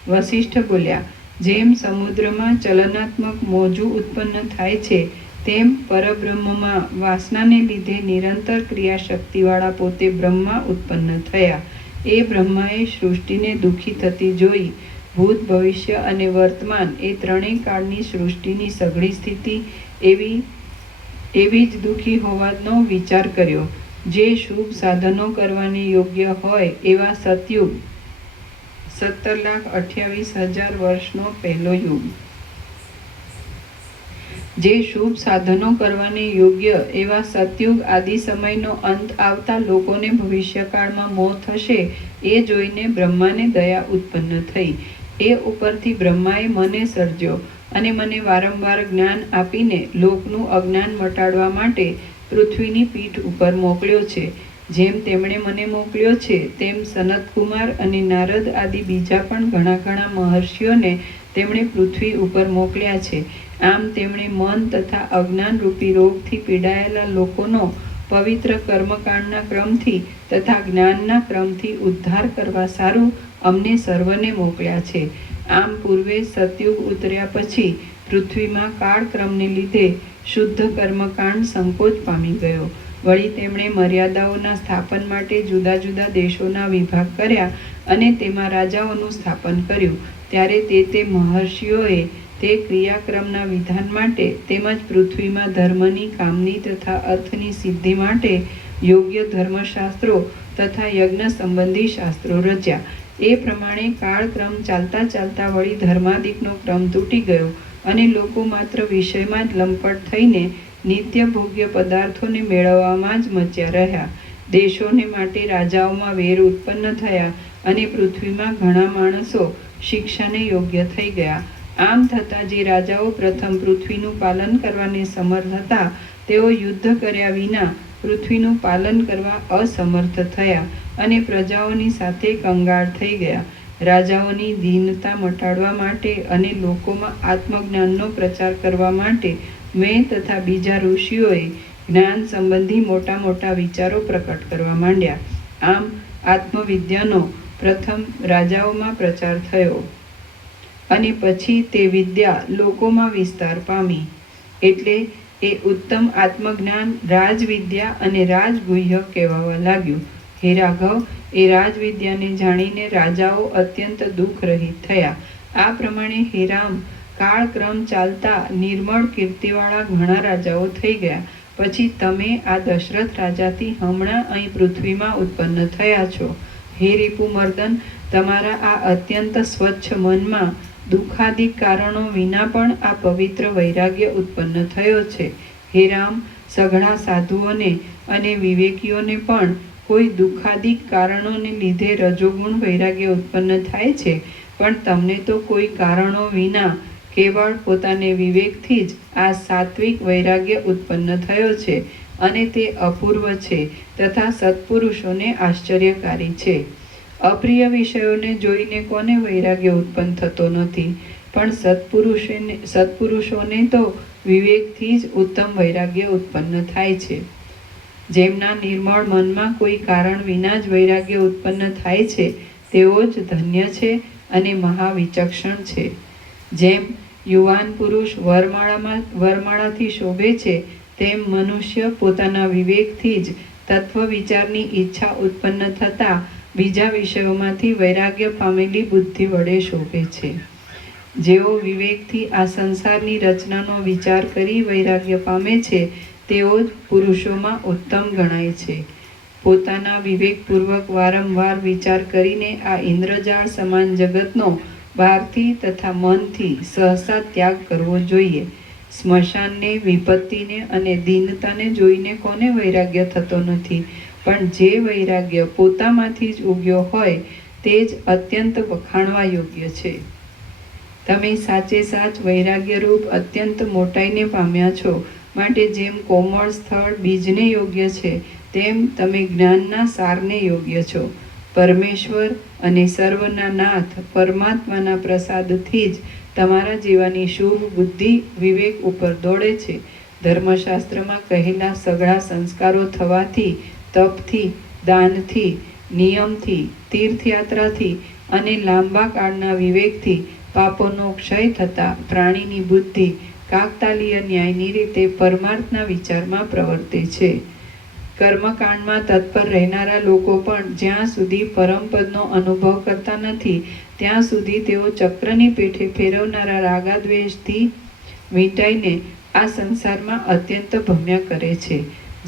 વસિષ્ઠ બોલ્યા, જેમ સમુદ્રમાં ચલનાત્મક મોજું ઉત્પન્ન થાય છે તેમ પરબ્રહ્મમાં વાસનાને લીધે નિરંતર ક્રિયાશક્તિવાળા પોતે બ્રહ્મા ઉત્પન્ન થયા. એ બ્રહ્માએ સૃષ્ટિને દુઃખી થતી જોઈ ભૂત, ભવિષ્ય અને વર્તમાન એ ત્રણેય કાળની સૃષ્ટિની સઘળી સ્થિતિ એવી જ દુઃખી હોવાનો વિચાર કર્યો. જે શુભ સાધનો કરવાને યોગ્ય હોય એવા સતયુગ 17,28,000 વર્ષનો પહેલો યુગ, જે શુભ સાધનો કરવાને યોગ્ય એવા સતયુગ આદિ સમયનો અંત આવતા લોકોને ભવિષ્યકાળમાં મોહ થશે એ જોઈને બ્રહ્માને દયા ઉત્પન્ન થઈ. એ ઉપરથી બ્રહ્માએ મને સર્જ્યો અને મને વારંવાર જ્ઞાન આપીને લોકનું અજ્ઞાન મટાડવા માટે પૃથ્વીની પીઠ ઉપર મોકલ્યો છે. જેમ તેમણે મને મોકલ્યો છે તેમ સનતકુમાર અને નારદ આદિ બીજા પણ ઘણા મહર્ષિઓને તેમણે પૃથ્વી ઉપર મોકલ્યા છે. આમ તેમણે મન તથા અજ્ઞાન રૂપી રોગથી પીડાયેલા લોકોનો પવિત્ર કર્મકાંડના ક્રમથી તથા જ્ઞાનના ક્રમથી ઉદ્ધાર કરવા સારું અમને સર્વને મોકલ્યા છે. આમ પૂર્વે સતયુગ ઉતર્યા પછી પૃથ્વીમાં કાળક્રમને લીધે શુદ્ધ કર્મકાંડ સંકોચ પામી ગયો. વળી તેમણે મર્યાદાઓના સ્થાપન માટે જુદા જુદા દેશોના વિભાગ કર્યા અને તેમાં રાજાઓનું સ્થાપન કર્યું. ત્યારે તે મહર્ષિઓએ તે ક્રિયાક્રમના વિધાન માટે તેમજ પૃથ્વીમાં ધર્મની, કામની તથા અર્થની સિદ્ધિ માટે યોગ્ય ધર્મશાસ્ત્રો તથા યજ્ઞ સંબંધી શાસ્ત્રો રચ્યા. એ પ્રમાણે કાળક્રમ ચાલતા ચાલતા વળી ધર્માદિકનો ક્રમ તૂટી ગયો અને લોકો માત્ર વિષયમાં જ લંપટ થઈને નિત્ય ભોગ્ય પદાર્થોને મેળવવામાં જ મચ્યા રહ્યા. દેશોને માટે રાજાઓમાં વેર ઉત્પન્ન થયા અને પૃથ્વીમાં ઘણા માણસો શિક્ષાને યોગ્ય થઈ ગયા. આમ થતાં જે રાજાઓ પ્રથમ પૃથ્વીનું પાલન કરવાને સમર્થ હતા તેઓ યુદ્ધ કર્યા વિના પૃથ્વીનું પાલન કરવા અસમર્થ થયા અને પ્રજાઓની સાથે કંગાળ થઈ ગયા. રાજાઓની દીનતા મટાડવા માટે અને લોકોમાં આત્મજ્ઞાનનો પ્રચાર કરવા માટે મેં તથા બીજા ઋષિઓએ જ્ઞાન સંબંધી મોટા વિચારો પ્રકટ કરવા માંડ્યા. આમ આત્મવિદ્યાનો પ્રથમ રાજાઓમાં પ્રચાર થયો અને પછી તે વિદ્યા લોકોમાં વિસ્તાર પામી. એટલે એ ઉત્તમ આત્મજ્ઞાન રાજવિદ્યા અને રાજગુહ્ય કહેવાવા લાગ્યું. હે રાઘવ, એ રાજવિદ્યાને જાણીને રાજાઓ અત્યંત દુઃખ રહિત થયા. આ પ્રમાણે હે રામ, કાળક્રમ ચાલતા નિર્મળ કીર્તિવાળા ઘણા રાજાઓ થઈ ગયા. પછી તમે આ દશરથ રાજાથી હમણાં અહીં પૃથ્વીમાં ઉત્પન્ન થયા છો. હે રિપુમર્દન, તમારા આ અત્યંત સ્વચ્છ મનમાં દુઃખાદિક કારણો વિના પણ આ પવિત્ર વૈરાગ્ય ઉત્પન્ન થયો છે. હે રામ, સઘળા સાધુઓને અને વિવેકીઓને પણ કોઈ દુઃખાદિક કારણોને લીધે રજોગુણ વૈરાગ્ય ઉત્પન્ન થાય છે, પણ તમને તો કોઈ કારણો વિના કેવળ પોતાને વિવેકથી જ આ સાત્વિક વૈરાગ્ય ઉત્પન્ન થયો છે અને તે અપૂર્વ છે તથા સત્પુરુષોને આશ્ચર્યકારી છે. અપ્રિય વિષયોને જોઈને કોને વૈરાગ્ય ઉત્પન્ન થતો નથી, પણ સત્પુરુષોને તો વિવેકથી જ ઉત્તમ વૈરાગ્ય ઉત્પન્ન થાય છે. જેમના નિર્મળ મનમાં કોઈ કારણ વિના જ વૈરાગ્ય ઉત્પન્ન થાય છે તેઓ જ ધન્ય છે અને મહાવિચક્ષણ છે. જેમ યુવાન પુરુષ વરમાળાથી શોભે છે તેમ મનુષ્ય પોતાના વિવેકથી જ તત્વ વિચારની ઈચ્છા ઉત્પન્ન થતાં બીજા વિષયોમાંથી વૈરાગ્ય પામેલી બુદ્ધિ વડે શોભે છે. જેઓ વિવેકથી આ સંસારની રચનાનો વિચાર કરી વૈરાગ્ય પામે છે તેઓ જ પુરુષોમાં ઉત્તમ ગણાય છે. પોતાના વિવેકપૂર્વક વારંવાર વિચાર કરીને આ ઇન્દ્રજાળ સમાન જગતનો બહારથી તથા મનથી સહસા ત્યાગ કરવો જોઈએ. સ્મશાનને, વિપત્તિને અને દીનતાને જોઈને કોને વૈરાગ્ય થતો નથી, પણ જે વૈરાગ્ય પોતામાંથી જ ઉગ્યો હોય તે જ અત્યંત વખાણવા યોગ્ય છે. તમે સાચે સાચ વૈરાગ્યરૂપ અત્યંત મોટાઈને પામ્યા છો, માટે જેમ કોમળ સ્થળ બીજને યોગ્ય છે તેમ તમે જ્ઞાનના સારને યોગ્ય છો. પરમેશ્વર અને સર્વના નાથ પરમાત્માના પ્રસાદથી જ તમારા જેવાની શુભ બુદ્ધિ વિવેક ઉપર દોડે છે. ધર્મશાસ્ત્રમાં કહેલા સઘળા સંસ્કારો થવાથી, તપથી, દાનથી, નિયમથી, તીર્થયાત્રાથી અને લાંબા કાળના વિવેકથી પાપોનો ક્ષય થતાં પ્રાણીની બુદ્ધિ કાકતાલીય ન્યાયની રીતે પરમાર્થના વિચારમાં પ્રવર્તે છે. કર્મકાંડમાં તત્પર રહેનારા લોકો પણ જ્યાં સુધી પરમપદનો અનુભવ કરતા નથી ત્યાં સુધી તેઓ ચક્રની પેઠે ફેરવનારા રાગાદ્વેષથી વીંટાઈને આ સંસારમાં અત્યંત ભમ્યા કરે છે.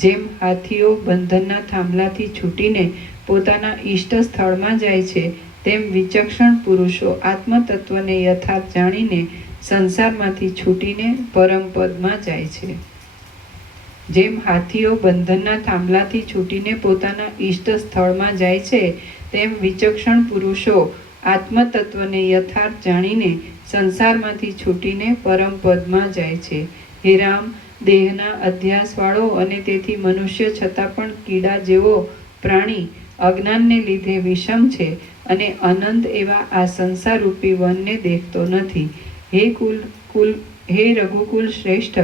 જેમ હાથીઓ બંધનના થાંભલાથી છૂટીને પોતાના ઈષ્ટ સ્થળમાં જાય છે, તેમ વિચક્ષણ પુરુષો આત્મતત્વને યથાર્થ જાણીને સંસારમાંથી છૂટીને પરમપદમાં જાય છે. જેમ હાથીઓ બંધનના થાંભલાથી છૂટીને પોતાના ઈષ્ટ સ્થળમાં જાય છે, તેમ વિચક્ષણ પુરુષો આત્મતત્વને યથાર્થ જાણીને સંસારમાંથી છૂટીને પરમપદમાં જાય છે. હે રામ, દેહના અધ્યાસવાળો અને તેથી મનુષ્ય છતાં પણ કીડા જેવો પ્રાણી અજ્ઞાનને લીધે વિષમ છે અને અનંત એવા આ સંસારરૂપી વનને દેખતો નથી. હે રઘુકુલ શ્રેષ્ઠ,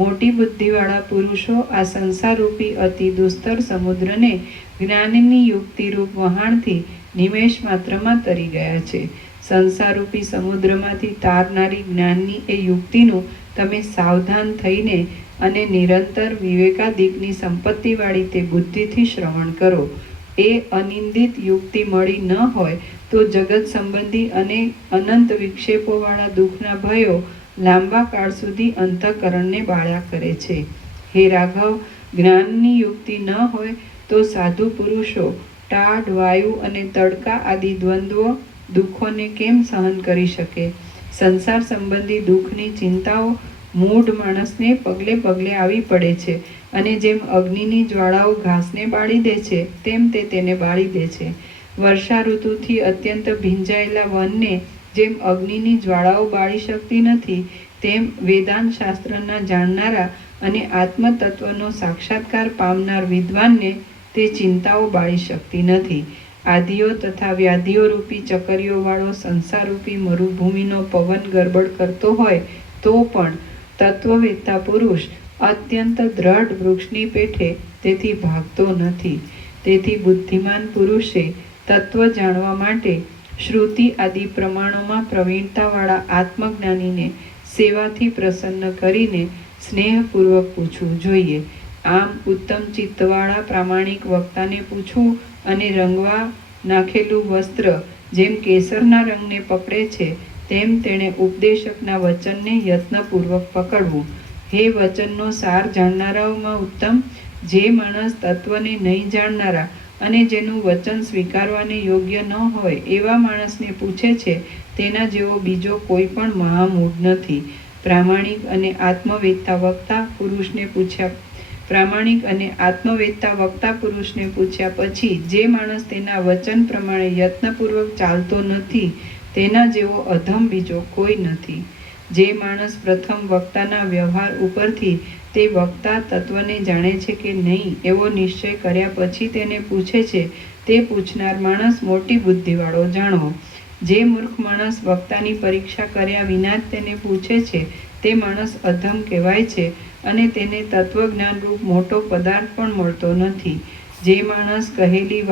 મોટી બુદ્ધિવાળા પુરુષો આ સંસારરૂપી અતિ દુસ્તર સમુદ્રને જ્ઞાનની યુક્તિરૂપ વહાણથી નિમેષ માત્રમાં તરી ગયા છે. સંસારરૂપી સમુદ્રમાંથી તારનારી જ્ઞાનની એ યુક્તિનું તમે સાવધાન થઈને અને નિરંતર વિવેકાદિકની સંપત્તિવાળી તે બુદ્ધિથી શ્રવણ કરો. એ અનિંદિત યુક્તિ મળી ન હોય તો જગત સંબંધી અને અનંત વિક્ષેપોવાળા દુઃખના ભયો લાંબા કાળ સુધી અંતઃકરણને બાળ્યા કરે છે. હે રાઘવ, જ્ઞાનની યુક્તિ ન હોય તો સાધુ પુરુષો ટાઢ, વાયુ અને તડકા આદિ દ્વંદ્વો દુઃખોને કેમ સહન કરી શકે? સંસાર સંબંધી દુઃખની ચિંતાઓ મૂઢ માણસને પગલે પગલે આવી પડે છે અને જેમ અગ્નિની જ્વાળાઓ ઘાસને બાળી દે છે તેમ તે તેને બાળી દે છે. વર્ષા ઋતુથી અત્યંત ભીંજાયેલા વનને જેમ અગ્નિની જ્વાળાઓ બાળી શકતી નથી, તેમ વેદાંત શાસ્ત્રના જાણનારા અને આત્મતત્વનો સાક્ષાત્કાર પામનાર વિદ્વાનને તે ચિંતાઓ બાળી શકતી નથી. આદિઓ તથા વ્યાધિઓ રૂપી ચકરીઓવાળો સંસારરૂપી મરુભૂમિનો પવન ગરબડ કરતો હોય તો પણ તત્વવેત્તા પુરુષ અત્યંત દ્રઢ વૃક્ષની પેઠે તેથી ભાગતો નથી. તેથી બુદ્ધિમાન પુરુષે તત્વ જાણવા માટે શ્રુતિ આદિ પ્રમાણોમાં પ્રવીણતાવાળા આત્મજ્ઞાનીને સેવાથી પ્રસન્ન કરીને સ્નેહપૂર્વક પૂછવું જોઈએ. આમ ઉત્તમ ચિત્તવાળા પ્રામાણિક વક્તાને પૂછવું અને રંગવા નાખેલું વસ્ત્ર જેમ કેસરના રંગને પકડે છે, તેમ તેણે ઉપદેશકના વચનને યત્નપૂર્વક પકડવું. હે વચનનો સાર જાણનારાઓમાં ઉત્તમ, જે માણસ તત્વને નહીં જાણનારા અને જેનું વચન સ્વીકારવાને યોગ્ય ન હોય એવા માણસને પૂછે છે, તેના જેવો બીજો કોઈ પણ મહામૂઢ નથી. પ્રામાણિક અને આત્મવેત્તા વક્તા પુરુષને પૂછ્યા પછી જે માણસ તેના વચન પ્રમાણે યત્નપૂર્વક ચાલતો નથી, તેના જેવો અધમ બીજો કોઈ નથી. જે માણસ પ્રથમ વક્તાના વ્યવહાર ઉપરથી તે વક્તા તત્વને જાણે છે કે નહીં એવો નિશ્ચય કર્યા પછી તેને પૂછે છે, તે પૂછનાર માણસ મોટી બુદ્ધિવાળો જાણવો. જે મૂર્ખ માણસ વક્તાની પરીક્ષા કર્યા વિના જ તેને પૂછે છે, તે માણસ અધમ કહેવાય છે અને તેને તત્વજ્ઞાનરૂપ મોટો પદાર્થ પણ મળતો નથી. જે માણસ કહેલી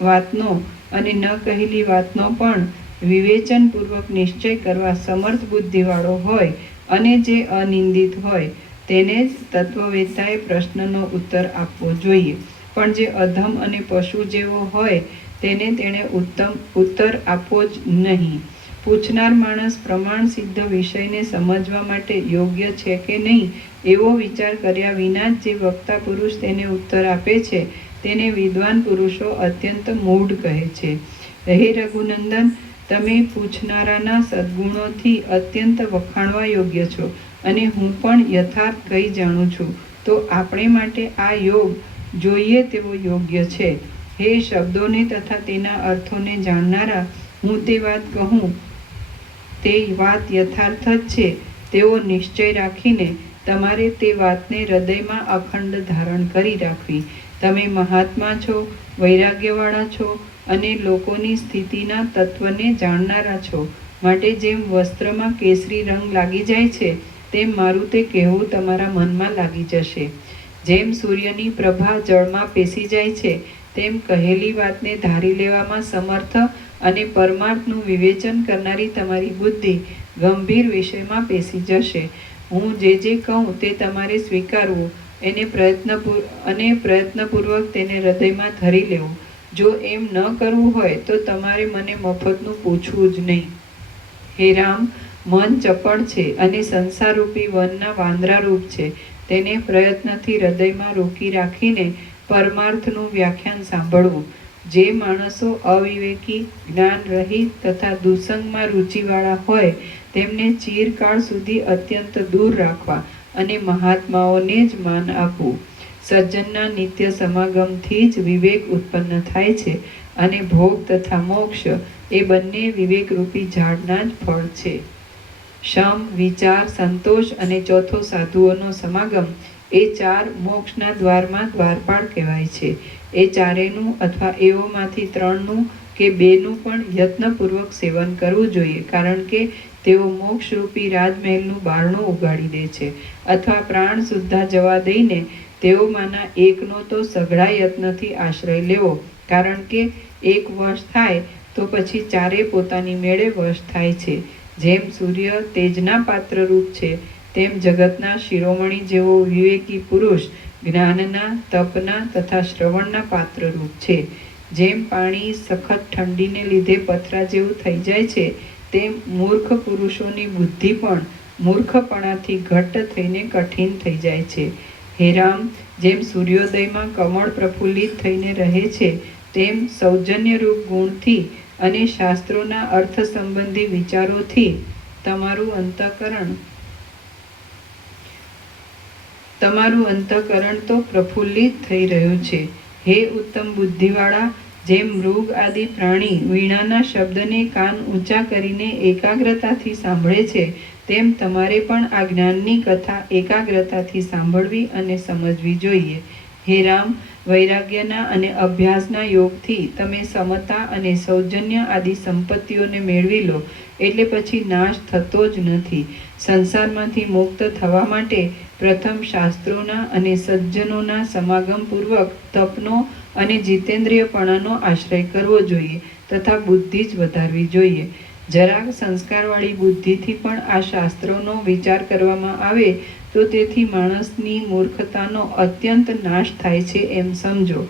વાતનો અને ન કહેલી વાતનો પણ વિવેચનપૂર્વક નિશ્ચય કરવા સમર્થ બુદ્ધિવાળો હોય અને જે અનિંદિત હોય તેને જ તત્વવેત્તાએ પ્રશ્નનો ઉત્તર આપવો જોઈએ. પણ જે અધમ અને પશુ જેવો હોય તેને તેણે ઉત્તર આપવો જ નહીં. પૂછનાર માણસ પ્રમાણ સિદ્ધ વિષયને સમજવા માટે યોગ્ય છે કે નહીં એવો વિચાર કર્યા વિના જ જે વક્તા પુરુષ તેને ઉત્તર આપે છે તેને વિદ્વાન પુરુષો અત્યંત મૂઢ કહે છે. હે રઘુનંદન, તમે પૂછનારાના સદ્ગુણોથી અત્યંત વખાણવા યોગ્ય છો અને હું પણ યથાર્થ કહી જાણું છું, તો આપણે માટે આ યોગ જોઈએ તેવો યોગ્ય છે. હે શબ્દોને તથા તેના અર્થોને જાણનારા, હું તે વાત કહું તે વાત યથાર્થ જ છે તેવો નિશ્ચય રાખીને તમારે તે વાતને હૃદયમાં અખંડ ધારણ કરી રાખવી. તમે મહાત્મા છો, વૈરાગ્યવાળા છો અને લોકોની સ્થિતિના તત્વને જાણનારા છો, માટે જેમ વસ્ત્રમાં કેસરી રંગ લાગી જાય છે તેમ મારું તે કહેવું તમારા મનમાં લાગી જશે. જેમ સૂર્યની પ્રભા જળમાં પેસી જાય છે તેમ કહેલી વાતને ધારી લેવામાં સમર્થ અને પરમાર્થનું વિવેચન કરનારી તમારી બુદ્ધિ ગંભીર વિષયમાં પેસી જશે. હું જે કહું તે તમારે સ્વીકારવું અને પ્રયત્નપૂર્વક તેને હૃદયમાં ધરી લેવું. જો એમ ન કરવું હોય તો તમારે મને મફતનું પૂછવું જ નહીં. હે રામ, મન ચપળ છે અને સંસારરૂપી વનના વાંદરારૂપ છે. તેને પ્રયત્નથી હૃદયમાં રોકી રાખીને પરમાર્થનું વ્યાખ્યાન સાંભળવું. જે માણસો અવિવેકી, જ્ઞાન રહિત તથા દુસંગમાં રુચિવાળા હોય તેમને ચિરકાળ સુધી અત્યંત દૂર રાખવા અને મહાત્માઓને જ માન આપવું. સજ્જનના નિત્ય સમાગમથી જ વિવેક ઉત્પન્ન થાય છે અને ભોગ તથા મોક્ષ એ બંને વિવેકરૂપી ઝાડના જ ફળ છે. શમ, વિચાર, સંતોષ અને ચોથો સાધુઓનો સમાગમ એ 4 મોક્ષના દ્વારમાં દ્વારપાળ કહેવાય છે. એ ચારેયનું અથવા એઓમાંથી 3નું કે 2નું પણ યત્નપૂર્વક સેવન કરવું જોઈએ, કારણ કે તેઓ મોક્ષરૂપી રાજમહેલનું બારણું ઉગાડી દે છે. અથવા પ્રાણ સુદ્ધા જવા દઈને તેઓમાંના એકનો તો સઘળા યત્નથી આશ્રય લેવો, કારણ કે એક વશ થાય તો પછી 4 પોતાની મેળે વશ થાય છે. જેમ સૂર્ય તેજના પાત્રરૂપ છે, તેમ જગતના શિરોમણી જેવો વિવેકી પુરુષ જ્ઞાનના, તપના તથા શ્રવણના પાત્રરૂપ છે. જેમ પાણી સખત ઠંડીને લીધે પથરા જેવું થઈ જાય છે, તેમ મૂર્ખ પુરુષોની બુદ્ધિ પણ મૂર્ખપણાથી ઘટ્ટ થઈને કઠિન થઈ જાય છે. હે રામ, જેમ સૂર્યોદયમાં કમળ પ્રફુલ્લિત થઈને રહે છે, તેમ સૌજન્યરૂપ ગુણથી અને શાસ્ત્રોના અર્થ સંબંધી વિચારોથી તમારું અંતઃકરણ તો પ્રફુલ્લિત થઈ રહ્યું છે. હે ઉત્તમ બુદ્ધિવાળા, જેમ મૃગ આદિ પ્રાણી વીણાના શબ્દને કાન ઊંચા કરીને એકાગ્રતાથી સાંભળે છે, તેમ તમારે પણ આ જ્ઞાનની કથા એકાગ્રતાથી સાંભળવી અને સમજવી જોઈએ. હે રામ, વૈરાગ્યના અને અભ્યાસના યોગથી તમે સમતા અને સૌજન્ય આદિ સંપત્તિઓને મેળવી લો એટલે પછી નાશ થતો જ નથી. સંસારમાંથી મુક્ત થવા માટે પ્રથમ શાસ્ત્રોના અને સજ્જનોના સમાગમપૂર્વક તપનો અને જીતેન્દ્રિયપણાનો આશ્રય કરવો જોઈએ તથા બુદ્ધિ જ વધારવી જોઈએ. જરાક સંસ્કારવાળી બુદ્ધિથી પણ આ શાસ્ત્રોનો વિચાર કરવામાં આવે તો તેથી માણસની મૂર્ખતાનો અત્યંત નાશ થાય છે એમ સમજો.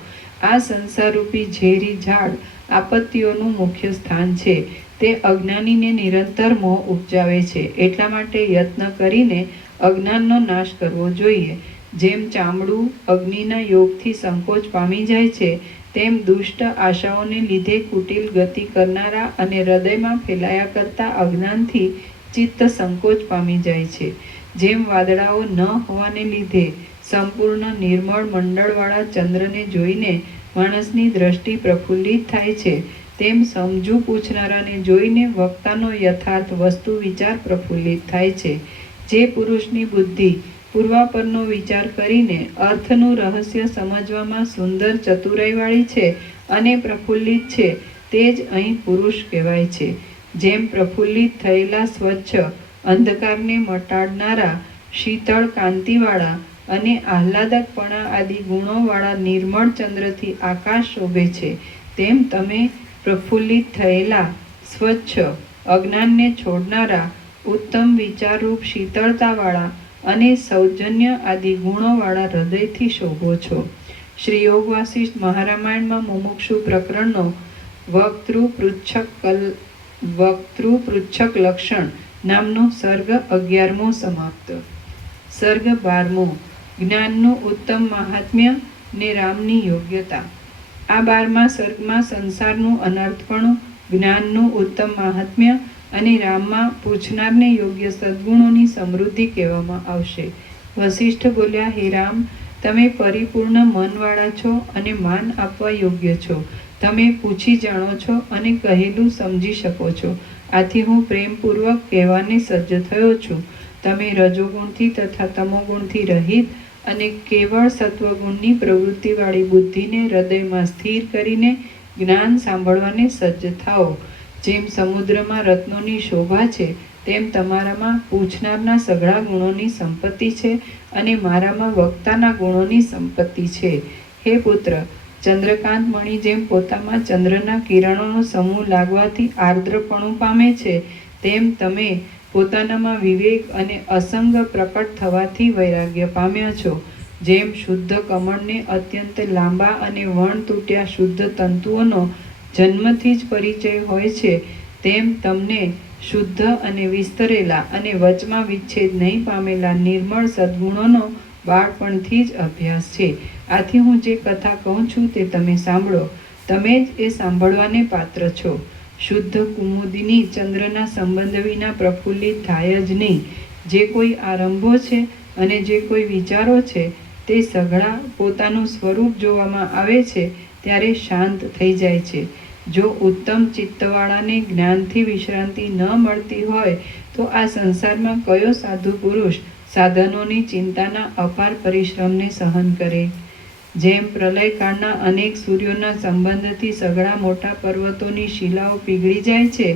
આ સંસારરૂપી ઝેરી ઝાડ આપત્તિઓનું મુખ્ય સ્થાન છે. તે અજ્ઞાનીને નિરંતર મોહ ઉપજાવે છે. એટલા માટે યત્ન કરીને અજ્ઞાનનો નાશ કરવો જોઈએ. જેમ ચામડું અગ્નિના યોગથી સંકોચ પામી જાય છે, તેમ દુષ્ટ આશાઓને લીધે કુટિલ ગતિ કરનારા અને હૃદયમાં ફેલાયા કરતા અજ્ઞાનથી ચિત્ત સંકોચ પામી જાય છે. જેમ વાદળાઓ ન હોવાને લીધે સંપૂર્ણ નિર્મળ મંડળવાળા ચંદ્રને જોઈને માણસની દ્રષ્ટિ પ્રફુલ્લિત થાય છે, તેમ સમજુ પૂછનારાને જોઈને વક્તાનો યથાર્થ વસ્તુ વિચાર પ્રફુલ્લિત થાય છે. જે પુરુષની બુદ્ધિ પૂર્વાપરનો વિચાર કરીને અર્થનું રહસ્ય સમજવામાં સુંદર ચતુરાઈવાળી છે અને પ્રફુલ્લિત છે, તે જ અહીં પુરુષ કહેવાય છે. જેમ પ્રફુલ્લિત થયેલા સ્વચ્છ અંધકારને મટાડનારા શીતળ કાંતિવાળા અને આહ્લાદકપણા આદિ ગુણોવાળા નિર્મળ ચંદ્રથી આકાશ શોભે છે, તેમ તમે પ્રફુલ્લિત થયેલા સ્વચ્છ અજ્ઞાનને છોડનારા ઉત્તમ વિચારરૂપ શીતળતાવાળા અને સૌજન્ય આદિ ગુણોવાળા હૃદયથી શોભો છો. શ્રી યોગ વાસિષ્ઠ મહારામાયણમાં મુમુક્ષુ પ્રકરણનો વક્તૃપૃચ્છક લક્ષણ નામનો સર્ગ 11મો સમાપ્ત. સર્ગ 12મો. જ્ઞાનનું ઉત્તમ મહાત્મ્ય ને રામની યોગ્યતા. આ 12મા સર્ગમાં સંસારનું અનર્થપણું, જ્ઞાનનું ઉત્તમ મહાત્મ્ય અને રામમાં પૂછનારને યોગ્ય સદ્ગુણોની સમૃદ્ધિ કહેવામાં આવશે. વસિષ્ઠ બોલ્યા, હે રામ, તમે પરિપૂર્ણ મનવાળા છો અને માન આપવા યોગ્ય છો. તમે પૂછી જાણો છો અને કહેલું સમજી શકો છો. આથી હું પ્રેમપૂર્વક કહેવાને સજ્જ થયો છું. તમે રજોગુણથી તથા તમોગુણથી રહિત અને કેવળ સત્વગુણની પ્રવૃત્તિવાળી બુદ્ધિને હૃદયમાં સ્થિર કરીને જ્ઞાન સાંભળવાને સજ્જ થાઓ. જેમ સમુદ્રમાં રત્નોની શોભા છે, તેમ તમારામાં પૂછનારના સઘળા ગુણોની સંપત્તિ છે અને મારામાં વક્તાના ગુણોની સંપત્તિ છે. હે પુત્ર, ચંદ્રકાંત મણિ જેમ પોતામાં ચંદ્રના કિરણોનો સમૂહ લાગવાથી આર્દ્રપણું પામે છે, તેમ તમે પોતાનામાં વિવેક અને અસંગ પ્રકટ થવાથી વૈરાગ્ય પામ્યા છો. જેમ શુદ્ધ કમળને અત્યંત લાંબા અને વણ તૂટ્યા શુદ્ધ તંતુઓનો જન્મથી જ પરિચય હોય છે, તેમ તમને શુદ્ધ અને વિસ્તરેલા અને વચમાં વિચ્છેદ નહીં પામેલા નિર્મળ સદ્ગુણોનો બાળપણથી જ અભ્યાસ છે. આથી હું જે કથા કહું છું તે તમે સાંભળો. તમે જ એ સાંભળવાને પાત્ર છો. શુદ્ધ કુમુદિની ચંદ્રના સંબંધ વિના પ્રફુલ્લિત થાય જ નહીં. જે કોઈ આરંભો છે અને જે કોઈ વિચારો છે તે સઘળા પોતાનું સ્વરૂપ જોવામાં આવે છે ત્યારે શાંત થઈ જાય છે. જો ઉત્તમ ચિત્તવાળાને જ્ઞાનથી વિશ્રાંતિ ન મળતી હોય તો આ સંસારમાં કયો સાધુ પુરુષ સાધનોની ચિંતાના અપાર પરિશ્રમને સહન કરે? જેમ પ્રલયકાળના અનેક સૂર્યોના સંબંધથી સઘળા મોટા પર્વતોની શિલાઓ પીગળી જાય છે,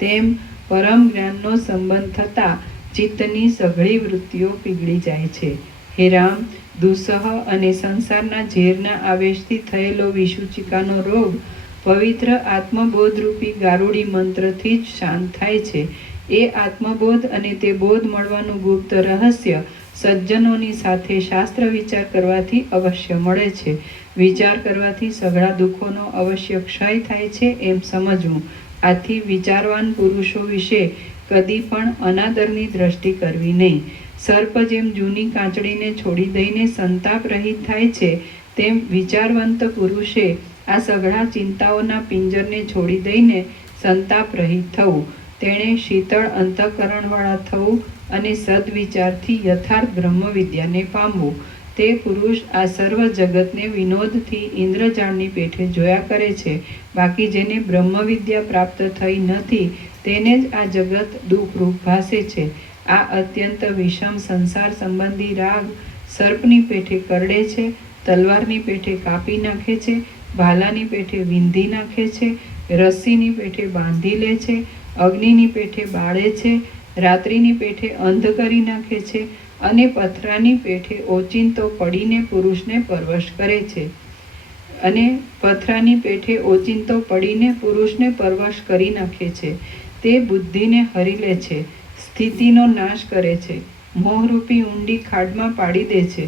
તેમ પરમ જ્ઞાનનો સંબંધ થતાં ચિત્તની સઘળી વૃત્તિઓ પીગળી જાય છે. હે રામ, દુઃસહ અને સંસારના ઝેરના આવેશથી થયેલો વિસૂચિકાનો રોગ પવિત્ર આત્મબોધરૂપી ગારુડી મંત્રથી જ શાંત થાય છે. એ આત્મબોધ અને તે બોધ મળવાનું ગુપ્ત રહસ્ય સજ્જનોની સાથે શાસ્ત્ર વિચાર કરવાથી અવશ્ય મળે છે. વિચાર કરવાથી સઘળા દુઃખોનો અવશ્ય ક્ષય થાય છે એમ સમજવું. આથી વિચારવાન પુરુષો વિશે કદી પણ અનાદરની દ્રષ્ટિ કરવી નહીં. સર્પ જેમ જૂની કાંચડીને છોડી દઈને સંતાપ રહિત થાય છે, તેમ વિચારવંત પુરુષે આ સઘળા ચિંતાઓના પિંજરને છોડી દઈને સંતાપ રહિત થવું. તેણે શીતળ અંતઃકરણવાળા થવું અને સદવિચારથી યથાર્થ બ્રહ્મવિદ્યાને પામવું. તે પુરુષ આ સર્વ જગતને વિનોદથી ઇન્દ્રજાળની પેઠે જોયા કરે છે. બાકી જેને બ્રહ્મવિદ્યા પ્રાપ્ત થઈ નથી તેને જ આ જગત દુઃખરૂપ ભાસે છે. આ અત્યંત વિષમ સંસાર સંબંધી રાગ સર્પની પેઠે કરડે છે, તલવારની પેઠે કાપી નાખે છે, ભાલાની પેઠે વીંધી નાખે છે, રસ્સીની પેઠે બાંધી લે છે, અગ્નિની પેઠે બાળે છે, રાત્રિની પેઠે અંધ કરી નાખે છે અને પથરાની પેઠે ઓચિંતો પડીને પુરુષને પરવશ કરે છે. કરી નાખે છે. તે બુદ્ધિને હરી લે છે, સ્થિતિનો નાશ કરે છે, મોહરૂપી ઊંડી ખાડમાં પાડી દે છે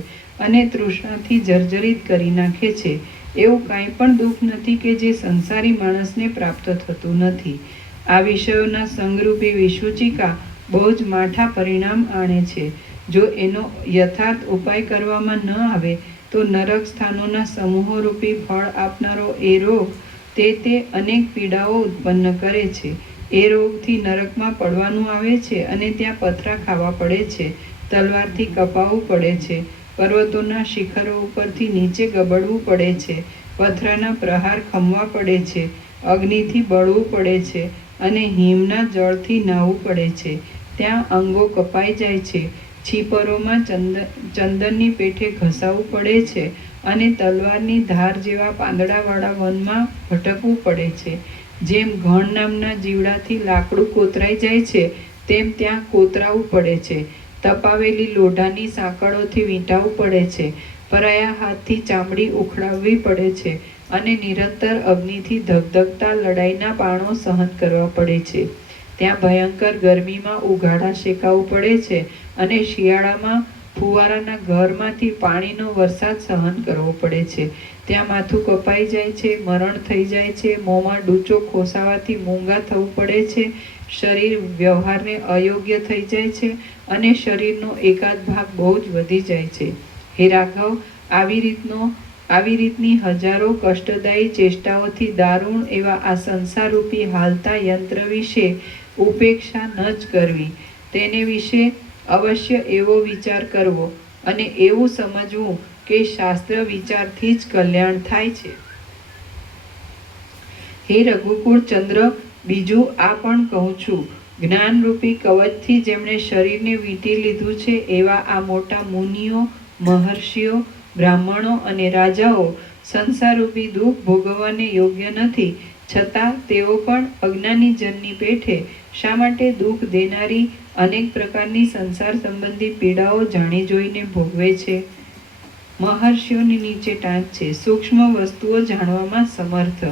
અને તૃષ્ણાથી જર્જરિત કરી નાખે છે. એવું કાંઈ પણ દુઃખ નથી કે જે સંસારી માણસને પ્રાપ્ત થતું નથી. આ વિષયોના સંગરૂપી વિસૂચિકા બહુ જ માઠા પરિણામ આણે છે. જો એનો યથાર્થ ઉપાય કરવામાં ન આવે તો નરક સ્થાનોના સમૂહોરૂપી ફળ આપનારો એ રોગ તે અનેક પીડાઓ ઉત્પન્ન કરે છે. એ રોગથી નરકમાં પડવાનું આવે છે અને ત્યાં પથરા ખાવા પડે છે, તલવારથી કપાવવું પડે છે, પર્વતોના શિખરો ઉપરથી નીચે ગબડવું પડે છે, પથરાના પ્રહાર ખમવા પડે છે, અગ્નિથી બળવું પડે છે અને હિમના જળથી નાહવું પડે છે. ત્યાં અંગો કપાઈ જાય છે, છીપરોમાં ચંદનની પેઠે ઘસાવવું પડે છે અને તલવારની ધાર જેવા પાંદડાવાળા વનમાં ભટકવું પડે છે. જેમ ઘણ નામના જીવડાથી લાકડું કોતરાઈ જાય છે તેમ ત્યાં કોતરાવું પડે છે. તપાવેલી લોઢાની સાંકળોથી વીંટાવવું પડે છે, પરાયા હાથથી ચામડી ઉખડાવવી પડે છે અને નિરંતર અગ્નિથી ધગધગતા લડાઈના બાણો સહન કરવા પડે છે. ત્યાં ભયંકર ગરમીમાં ઉઘાડા શેકાવવું પડે છે અને શિયાળામાં ફુવારાના ઘરમાંથી પાણીનો વરસાદ સહન કરવો પડે છે. ત્યાં માથું કપાઈ જાય છે, મરણ થઈ જાય છે, મોંમાં ડૂચો ખોસાવાથી મૂંગા થવું પડે છે, શરીર વ્યવહારને અયોગ્ય થઈ જાય છે અને શરીરનો એકાદ ભાગ બહુ જ વધી જાય છે. હે રાઘવ, આવી રીતની હજારો કષ્ટદાયી ચેષ્ટાઓથી દારૂણ એવા આ સંસારરૂપી હાલતા યંત્ર વિશે ઉપેક્ષા ન જ કરવી. તેને વિશે અવશ્ય એવો વિચાર કરવો અને એવું સમજવું કે શાસ્ત્ર વિચારથી જ કલ્યાણ થાય છે. હે રઘુકુળ ચંદ્ર, બીજું આ પણ કહું છું. જ્ઞાનરૂપી કવચથી જેમણે શરીરને વીંટી લીધું છે એવા આ મોટા મુનિઓ, મહર્ષિઓ, બ્રાહ્મણો અને રાજાઓ સંસારરૂપી દુઃખ ભોગવવાને યોગ્ય નથી, છતાં તેઓ પણ અજ્ઞાની જનની પેઠે શા માટે દુઃખ દેનારી અનેક પ્રકારની સંસાર સંબંધી પીડાઓ જાણી જોઈને ભોગવે છે? મહર્ષિઓની નીચે ટાંચ છે, સૂક્ષ્મ વસ્તુઓ જાણવામાં સમર્થ.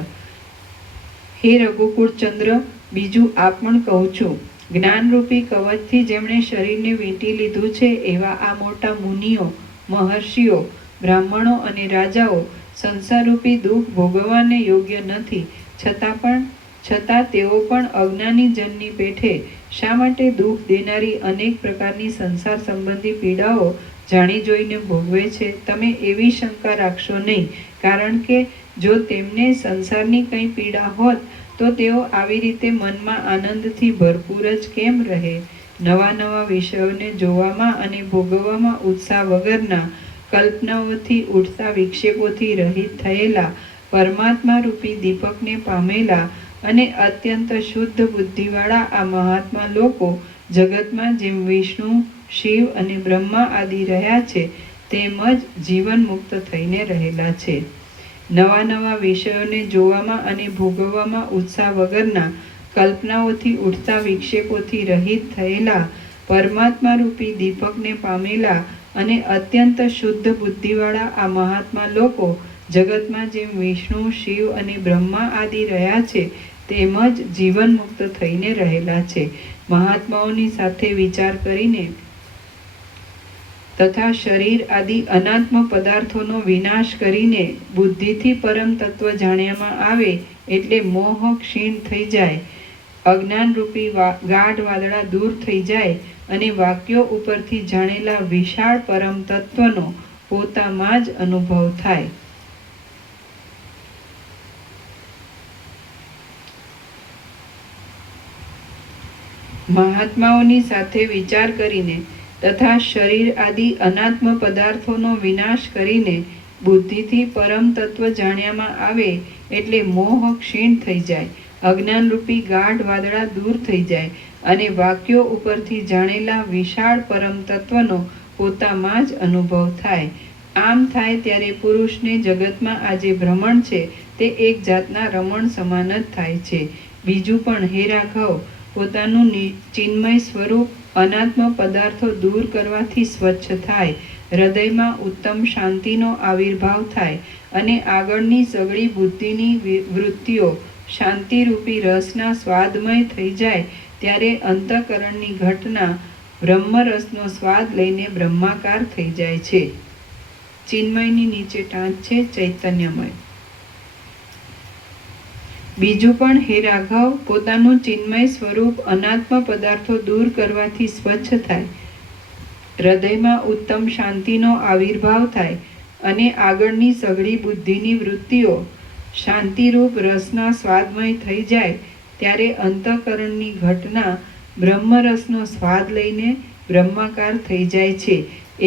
હે રઘુકુળ ચંદ્ર, બીજું આ પણ કહું છું. જ્ઞાનરૂપી કવચથી જેમણે શરીરને વીંટી લીધું છે એવા આ મોટા મુનિઓ, મહર્ષિઓ, બ્રાહ્મણો અને રાજાઓ સંસારરૂપી દુઃખ ભોગવવાને યોગ્ય નથી, છતાં તેઓ પણ અજ્ઞાની જનની પેઠે શા માટે દુઃખ દેનારી અનેક પ્રકારની સંસાર સંબંધી પીડાઓ જાણી જોઈને ભોગવે છે? તમે એવી શંકા રાખશો નહીં, કારણ કે જો તેમને સંસારની કંઈ પીડા હોત તો તેઓ આવી રીતે મનમાં આનંદથી ભરપૂર જ કેમ રહે? નવા નવા વિષયોને જોવામાં અને ભોગવવામાં ઉત્સાહ વગરના, કલ્પનાઓથી ઉઠતા વિક્ષેપોથી રહિત થયેલા, પરમાત્મા રૂપી દીપકને પામેલા અને અત્યંત શુદ્ધ બુદ્ધિવાળા આ મહાત્મા લોકો જગતમાં જેમ વિષ્ણુ, શિવ અને બ્રહ્મા આદિ રહ્યા છે તેમ જ જીવન મુક્ત થઈને રહેલા છે. નવા નવા વિષયોને જોવામાં અને ભોગવવામાં ઉત્સાહ વગરના, કલ્પનાઓથી ઉઠતા વિક્ષેપોથી રહિત થયેલા, પરમાત્મા રૂપી દીપકને પામેલા અને અત્યંત શુદ્ધ બુદ્ધિવાળા આ મહાત્મા લોકો જગતમાં જેમ વિષ્ણુ, શિવ અને બ્રહ્મા આદિ રહ્યા છે તેમ જ જીવન મુક્ત થઈને રહેલા છે. મહાત્માઓની સાથે વિચાર કરીને તથા શરીર આદિ અનાત્મ પદાર્થોનો વિનાશ કરીને બુદ્ધિથી પરમ તત્વ જાણ્યામાં આવે એટલે મોહ ક્ષીણ થઈ જાય, અજ્ઞાનરૂપી ગાઢ વાદળા દૂર થઈ જાય અને વાક્યો ઉપરથી જાણેલા વિશાળ પરમ તત્વનો પોતામાં જ અનુભવ થાય. મહાત્માઓની સાથે વિચાર કરીને તથા શરીર આદિ અનાત્મ પદાર્થોનો વિનાશ કરીને બુદ્ધિથી પરમ તત્વ જાણ્યામાં આવે એટલે મોહ ક્ષીણ થઈ જાય, અજ્ઞાનરૂપી ગાઢ વાદળા દૂર થઈ જાય અને વાક્યો ઉપરથી જાણેલા વિશાળ પરમ તત્વનો પોતામાં જ અનુભવ થાય. આમ થાય ત્યારે પુરુષને જગતમાં આ જે ભ્રમણ છે તે એક જાતના રમણ સમાન જ થાય છે. બીજું પણ, હે રાઘવ, પોતાનું ચિન્મય સ્વરૂપ અનાત્મ પદાર્થો દૂર કરવાથી સ્વચ્છ થાય, હૃદયમાં ઉત્તમ શાંતિનો આવિર્ભાવ થાય અને આગળની સઘળી બુદ્ધિની વૃત્તિઓ શાંતિરૂપી રસના સ્વાદમય થઈ જાય ત્યારે અંતઃકરણની ઘટના બ્રહ્મરસનો સ્વાદ લઈને બ્રહ્માકાર થઈ જાય છે. ચિન્મયની નીચે ટાંચ છે ચૈતન્યમય. બીજું પણ, હે રાઘવ, પોતાનું ચિન્મય સ્વરૂપ અનાત્મ પદાર્થો દૂર કરવાથી સ્વચ્છ થાય, હૃદયમાં ઉત્તમ શાંતિનો આવિર્ભાવ થાય અને આગળની સઘળી બુદ્ધિની વૃત્તિઓ શાંતિરૂપ રસના સ્વાદમય થઈ જાય ત્યારે અંતઃકરણની ઘટના બ્રહ્મરસનો સ્વાદ લઈને બ્રહ્માકાર થઈ જાય છે.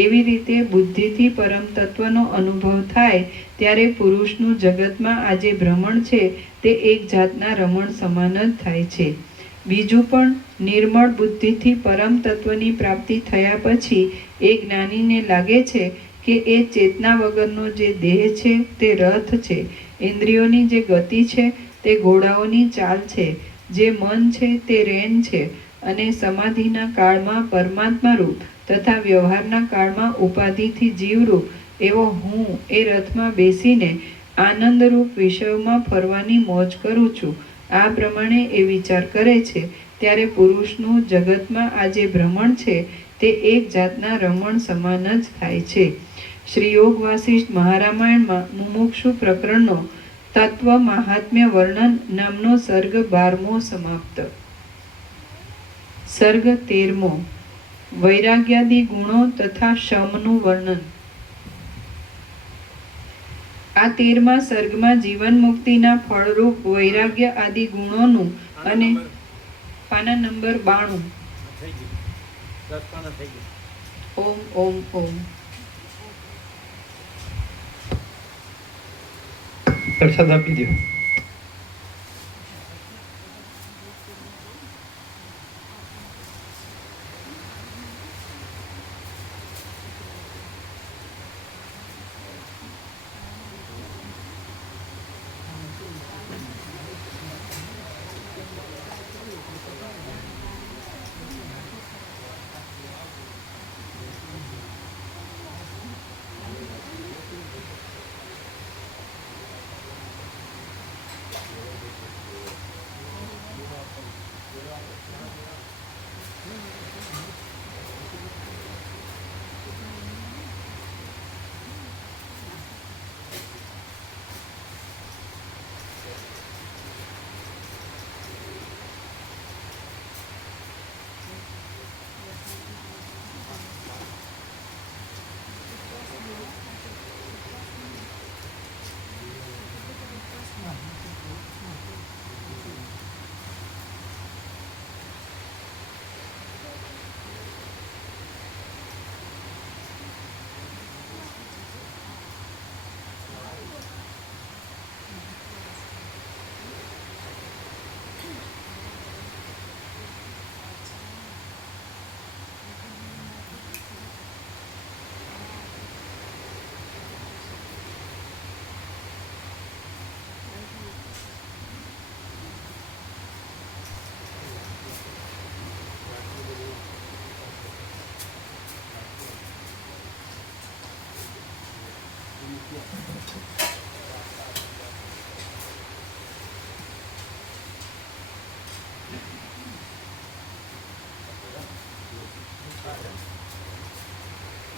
એવી રીતે બુદ્ધિથી પરમ તત્વનો અનુભવ થાય ત્યારે પુરુષનું જગતમાં આ જે ભ્રમણ છે તે એક જાતના રમણ સમાન જ થાય છે. બીજું પણ, નિર્મળ બુદ્ધિથી પરમ તત્વની પ્રાપ્તિ થયા પછી એ જ્ઞાનીને લાગે છે કે એ ચેતના વગરનો જે દેહ છે તે રથ છે, ઇન્દ્રિયોની જે ગતિ છે તે ઘોડાઓની ચાલ છે, જે મન છે તે રેન છે અને સમાધિના કાળમાં પરમાત્મા રૂપ તથા વ્યવહારના કાળમાં ઉપાધિથી જીવરૂપ એવો હું એ રથમાં બેસીને આનંદરૂપ વિષયોમાં ફરવાની મોજ કરું છું. આ પ્રમાણે એ વિચાર કરે છે ત્યારે પુરુષનું જગતમાં આ જે ભ્રમણ છે તે એક જાતના રમણ સમાન જ થાય છે. શ્રી યોગ વાસિષ્ઠ મહારામાયણમાં મુમુક્ષુ પ્રકરણનો તત્વ મહાત્મ્ય વર્ણન નામનો સર્ગ 12મો સમાપ્ત. સર્ગ 13મો, વૈરાગ્યાદિ ગુણો તથા શમનું વર્ણન. આ 13મા સર્ગમાં જીવન મુક્તિના ફળરૂપ વૈરાગ્ય આદિ ગુણોનું અને પાના નંબર 92. ઓમ ઓમ ઓમ. પ્રસાદ આપી દો.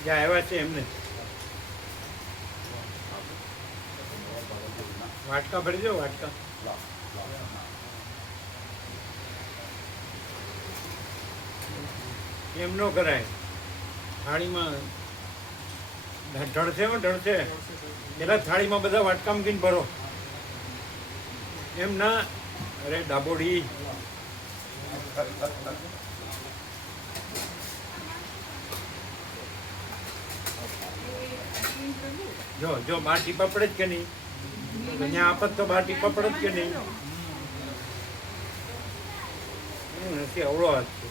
જ્યાં આવ્યા છે એમને વાટકા ભરી દો, વાટકા. એમ ન કરાય, થાળીમાં ઢળશે ઢળશે પેલા થાળીમાં બધા વાટકા મૂકીને ભરો. એમ ના, અરે ડાબોડી. જો બાર ટીપા પડે જ કે નહીં? અહીંયા આપત તો બાર ટીપા પડે જ કે નહીં? નથી, અવળો હાથ છે.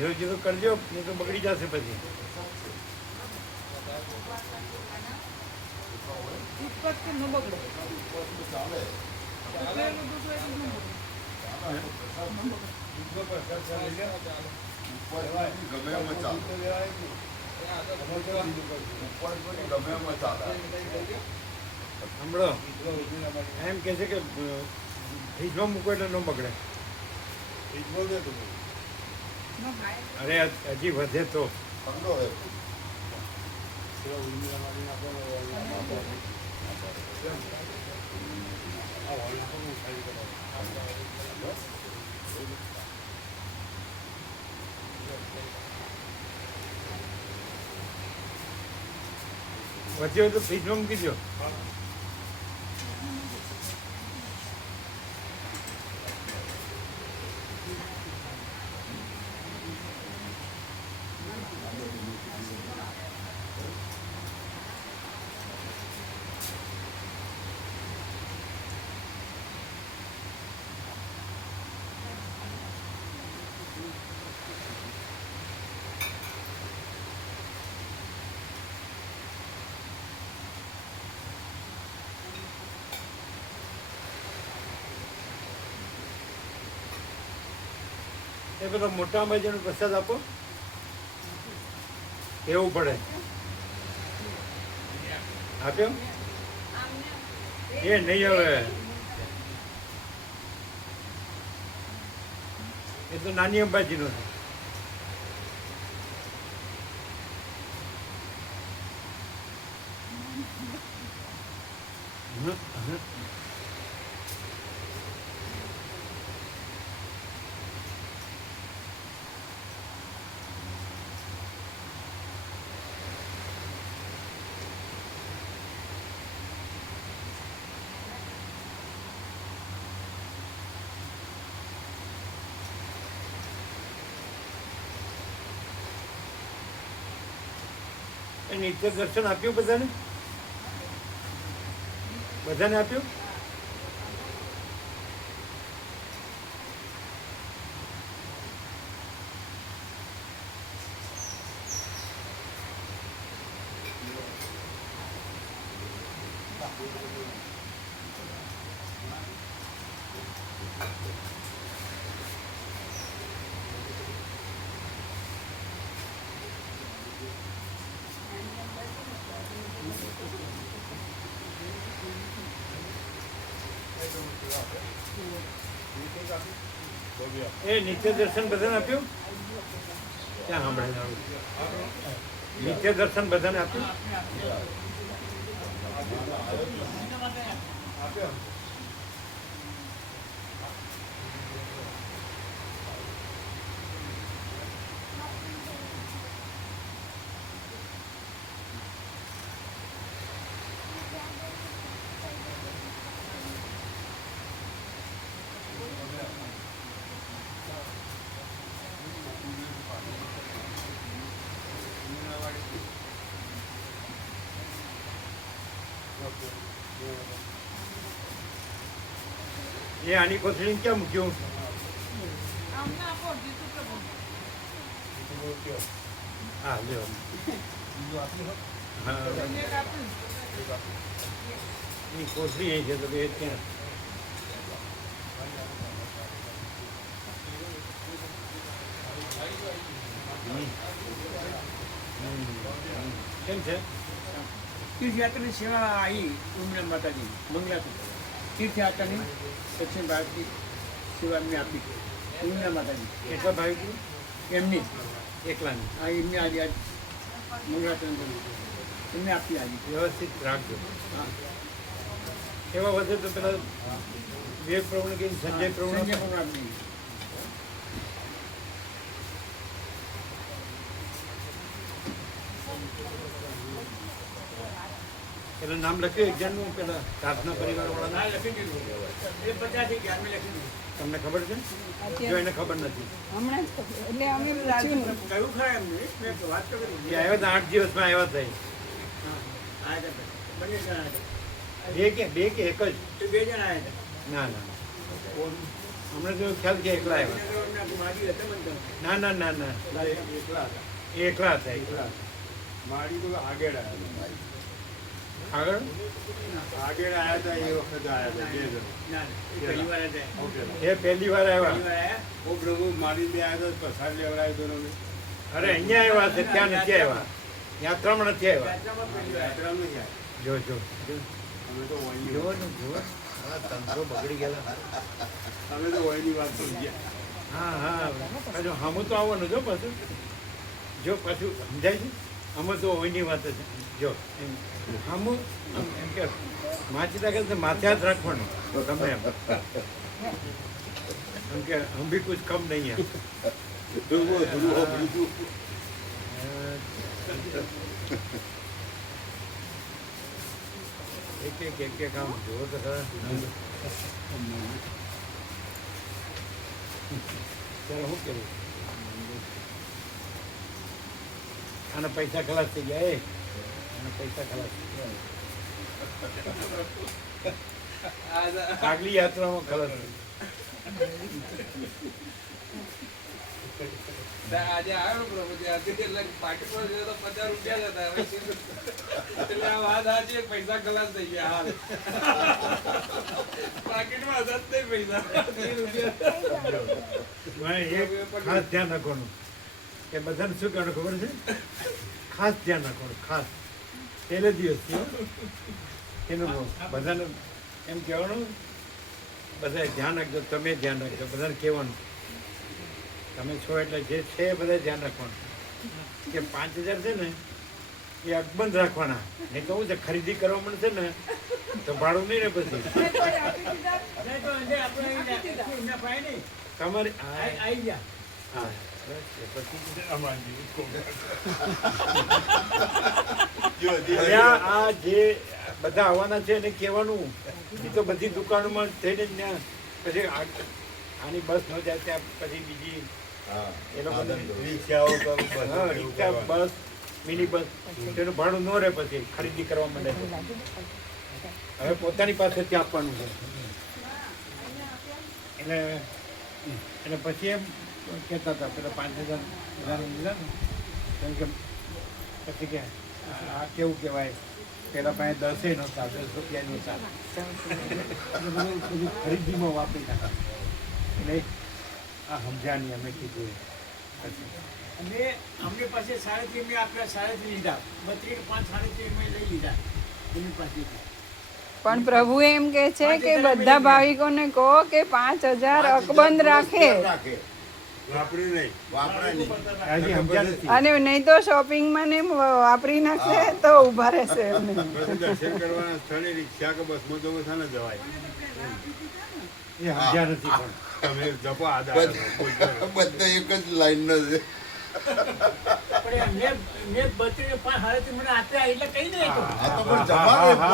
ધીરે ધીરે કરજો, નહીં તો બગડી જશે પછી. સાંભળો, એમ કે છે કે ફ્રીજમાં મૂકો એટલે ન બગડે. અરે હજી વધે તો વધ્યો તો ફ્રીજમાં મૂકી દો. એ બધો મોટા અંબાજીનો પ્રસાદ આપો, કેવું પડે. આપ્યો એ નહીં, હવે એ તો નાની અંબાજીનો છે. નિત્ય દર્શન આપ્યું બધાને? બધાને આપ્યું? એ નિત્ય દર્શન બધાને આપ્યું? ક્યાં સાંભળે? નિત્ય દર્શન બધાને આપ્યું? એ આની કોથળી ક્યાં મૂક્યું? હા લ્યો. હા એ કોથળી અહીં છે તો એ ક્યાં? કેમ છે? તીર્થયાત્રાની સેવા આવી ઉમરા માતાજી મંગલાથી તીર્થયાત્રાની દક્ષિણ ભારતની સેવા એમને આપી ઉમરા માતાજી કેટલા ભાઈ એમની એકલાની? આ એમને આજે આજ મંગળાચરણ કર્યું એમને આપી આજે વ્યવસ્થિત રાખજો. હા એવા વધે તો પેલા વિવેક પ્રવણ કે સંજય પ્રવણ સંજય પણ આપી પેલા નામ લખ્યું એક જણનું પેલા પ્રાર્થના પરિવાર વાળા લખી દીધું એ 50 થી 11 લખી દીધું તમને ખબર છે? જો એને ખબર નથી. હમણાં જ ખબર. એટલે અમે પૂછ્યું કયું ખરા એમને મેં વાત તો કરી એ આવ્યા હતા 8 દિવસમાં આવ્યા થઈ. હા આવ્યા હતા બંને જણા આવ્યા બે કે એક જ? હતા બે જણા આવ્યા હતા ના ના હમણાં તો ખ્યાલ કે એકલા આવ્યા. મારી હતા મને ના ના ના ના એકલા હતા. એ એકલા હતા. એકલા મારી તો આગળ આવ્યા આગળ આગળ આવ્યા હતા એ વખત આવ્યા હતા બે જણ. ના એ પહેલી વાર હતા એ પહેલી વાર આવ્યા. પહેલી વાર આવ્યા ઓ પ્રભુ મારી બે આવ્યા હતા પ્રસાદ લેવડાવ્યો હતો ને અરે અહીંયા આવ્યા છે ત્યાં નથી આવ્યા. યાત્રામાં નથી આવ્યા. યાત્રામાં પહેલી વાર યાત્રા નથી આવ્યા. જો જો અમે તો વહીની જુઓ ને જુઓ. હા તંત્રો બગડી ગયેલા. અમે તો વહીની વાત સમજ્યા. હા હા પાછું હામું તો આવવાનું જો પાછું. જો પાછું સમજાય છે? અમે તો ઓયની વાત છે. જો એમ હામું એમ કે માચીતા કે માથે હાથ રાખવાનું તો ગમે એમ કે હમ ભી કુછ કમ નહીં હે. ધ્રુવો ધ્રુવો બીજું એક આમ જુઓ તો ખરા. ત્યારે શું કર્યું? આના પૈસા ખલાસ થઈ ગયા. આના પૈસા ખલાસ થઈ ગયા. આગલી યાત્રામાં ખલાસ થઈ આજે આવ્યો પ્રભુ ત્યાંથી એટલે પાકી પર ગયો તો 50 રૂપિયા જ હતા હવે એટલે આ વાત આજે પૈસા ખલાસ થઈ ગયા હાલ પાકીટમાં હતા જ નહીં પૈસા 30 રૂપિયા એક ખાસ ધ્યાન રાખવાનું કે બધાને શું કહેવાનું ખબર છે? ખાસ ધ્યાન રાખવાનું. ખાસ પહેલે દિવસથી એનું બધાને એમ કહેવાનું બધા ધ્યાન રાખજો. તમે ધ્યાન રાખજો. બધાને કહેવાનું તમે છો એટલે જે છે એ બધા ધ્યાન રાખવાનું કે 5000 છે ને એ અકબંધ રાખવાના. નહીં કહું છે ખરીદી કરવા મળશે ને તો ભાડું નહીં ને પછી નહીં તો એને આપણે એમના ભાઈ નહીં તમારી આવી ગયા હા બસ એ પછી હવે આ જે બધા આવવાના છે એને કહેવાનું. એ તો બધી દુકાનોમાં થઈને જ ત્યાં પછી આની બસ ન જાય ત્યાં પછી બીજી એ લોકો રિક્ષાઓ તો રિક્ષા બસ મિની બસ તેનું ભાડું ન રહે પછી ખરીદી કરવા માંડે છે. હવે પોતાની પાસેથી આપવાનું છે એટલે પછી એમ કહેતા હતા પેલા 5000 લીધા ને કેમ કે પછી કે આ કેવું કહેવાય પેલા પાસે 10 નહોતા, 10 રૂપિયાની નહોતા. બધું ખરીદીમાં વાપરી નાખ્યું. એટલે આ સમજાણી અમે કીધું અને અમની પાસે 3.5 મેં આપણે 3.5 લીધા, 32 5 3.5 મેં લઈ લીધા એની પાસેથી. પણ પ્રભુ એમ કે છે કે બધા ભાવિકોને કહો કે 5,000 અકબંધ રાખે વાપરી નહીં. વાપરે નહીં. હજી સમજ્યા નથી. અને નહીં તો શોપિંગમાં ને વાપરી નાખશે તો ઊભા રહેશે એમને. પછી દર્શન કરવાના સ્થળે રિક્ષા કે બસમાં જવું છે ને જવાય. એ સમજ્યા નથી પણ. તમે જપો આદા બધા એક જ લાઈન નો છે. પણ મેં 32 5 3.5 મને આપ્યા એટલે કઈ દે તો આ તો પણ જમા રાખવા.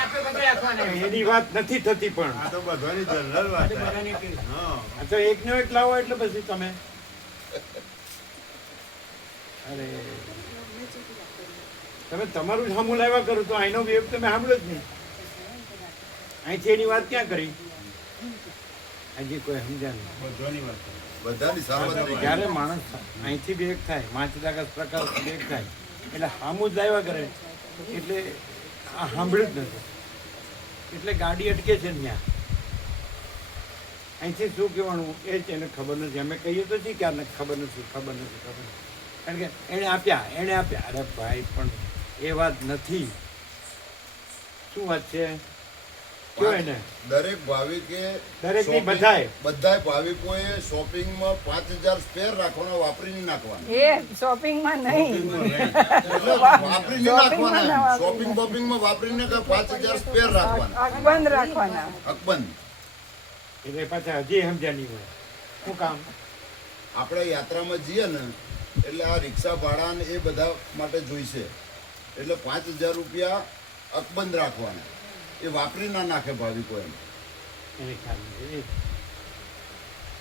આપણે બધા રાખવાના. એની વાત નથી થતી પણ. આ તો બધાની જનરલ વાત છે. બધાને કહી. હા. આ તો એકનો એક લાવો એટલે પછી તમે અરે તમે તમારું જ સામું લાવ્યા કરો તો અહીંનો વેવ તમે સાંભળો જ નહીં. અહીંથી એની વાત ક્યાં કરી? હજી કોઈ સમજ્યા નહીં. બધાની વાત છે. બધાની સાર્વત્રિક. જ્યારે માણસ અહીંથી બેગ થાય 5 પ્રકાર બેગ થાય એટલે સામું જ લાવ્યા કરે એટલે આ સાંભળ્યું જ નથી. એટલે ગાડી અટકે છે ને ત્યાં. અહીંથી શું કહેવાનું એ જ એને ખબર નથી. અમે કહીએ તો છીએ ક્યારે ખબર નથી. કારણ કે એણે આપ્યા. અરે ભાઈ પણ એ વાત નથી. શું વાત છે? કયો એને દરેક ભાવિકે દરેકની બધાએ ભાવિકોએ શોપિંગમાં 5,000 સ્પેર રાખવાના, વાપરી નહીં નાખવાના. એ શોપિંગમાં નહીં, એટલે વાપરી નહીં નાખવાના. શોપિંગ બોપિંગમાં વાપરીને 5,000 સ્પેર રાખવાના. અકબંધ રાખવાના. અકબંધ. એટલે પાછા હજી સમજ્યા નહીં હોય. શું કામ? આપણે યાત્રામાં જઈએ ને એટલે આ રિક્ષા ભાડા ને એ બધા માટે જોઈશે. એટલે 5,000 રૂપિયા અકબંધ રાખવાના. એ વાપરી ના નાખે ભાવિકો એમ. એને ખ્યાલ નથી.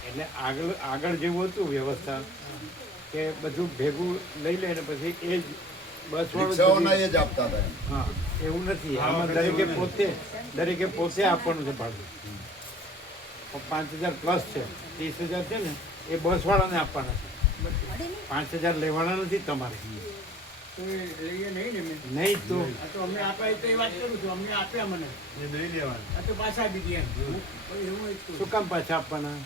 એટલે આગળ જેવું હતું વ્યવસ્થા કે બધું ભેગું લઈ લે ને પછી એ જ બસ રિક્ષાઓના એ જ આપતા હતા એમ. હા, એવું નથી. આમાં દરેકે પોતે આપવાનું છે ભાડું. 5,000 પ્લસ છે, 30,000 છે ને એ બસવાળાને આપવાના છે. 5,000 લેવાના નથી તમારે. તો એ લઈએ નહીં ને મેં. નહીં તો આ તો અમને આપ્યા એ તો એ વાત કરું છું. અમને આપ્યા મને. એ નહીં લેવાનું. આ તો પાછા આપી દે એમ. પછી એવું એક શું કામ પાછા આપવાના?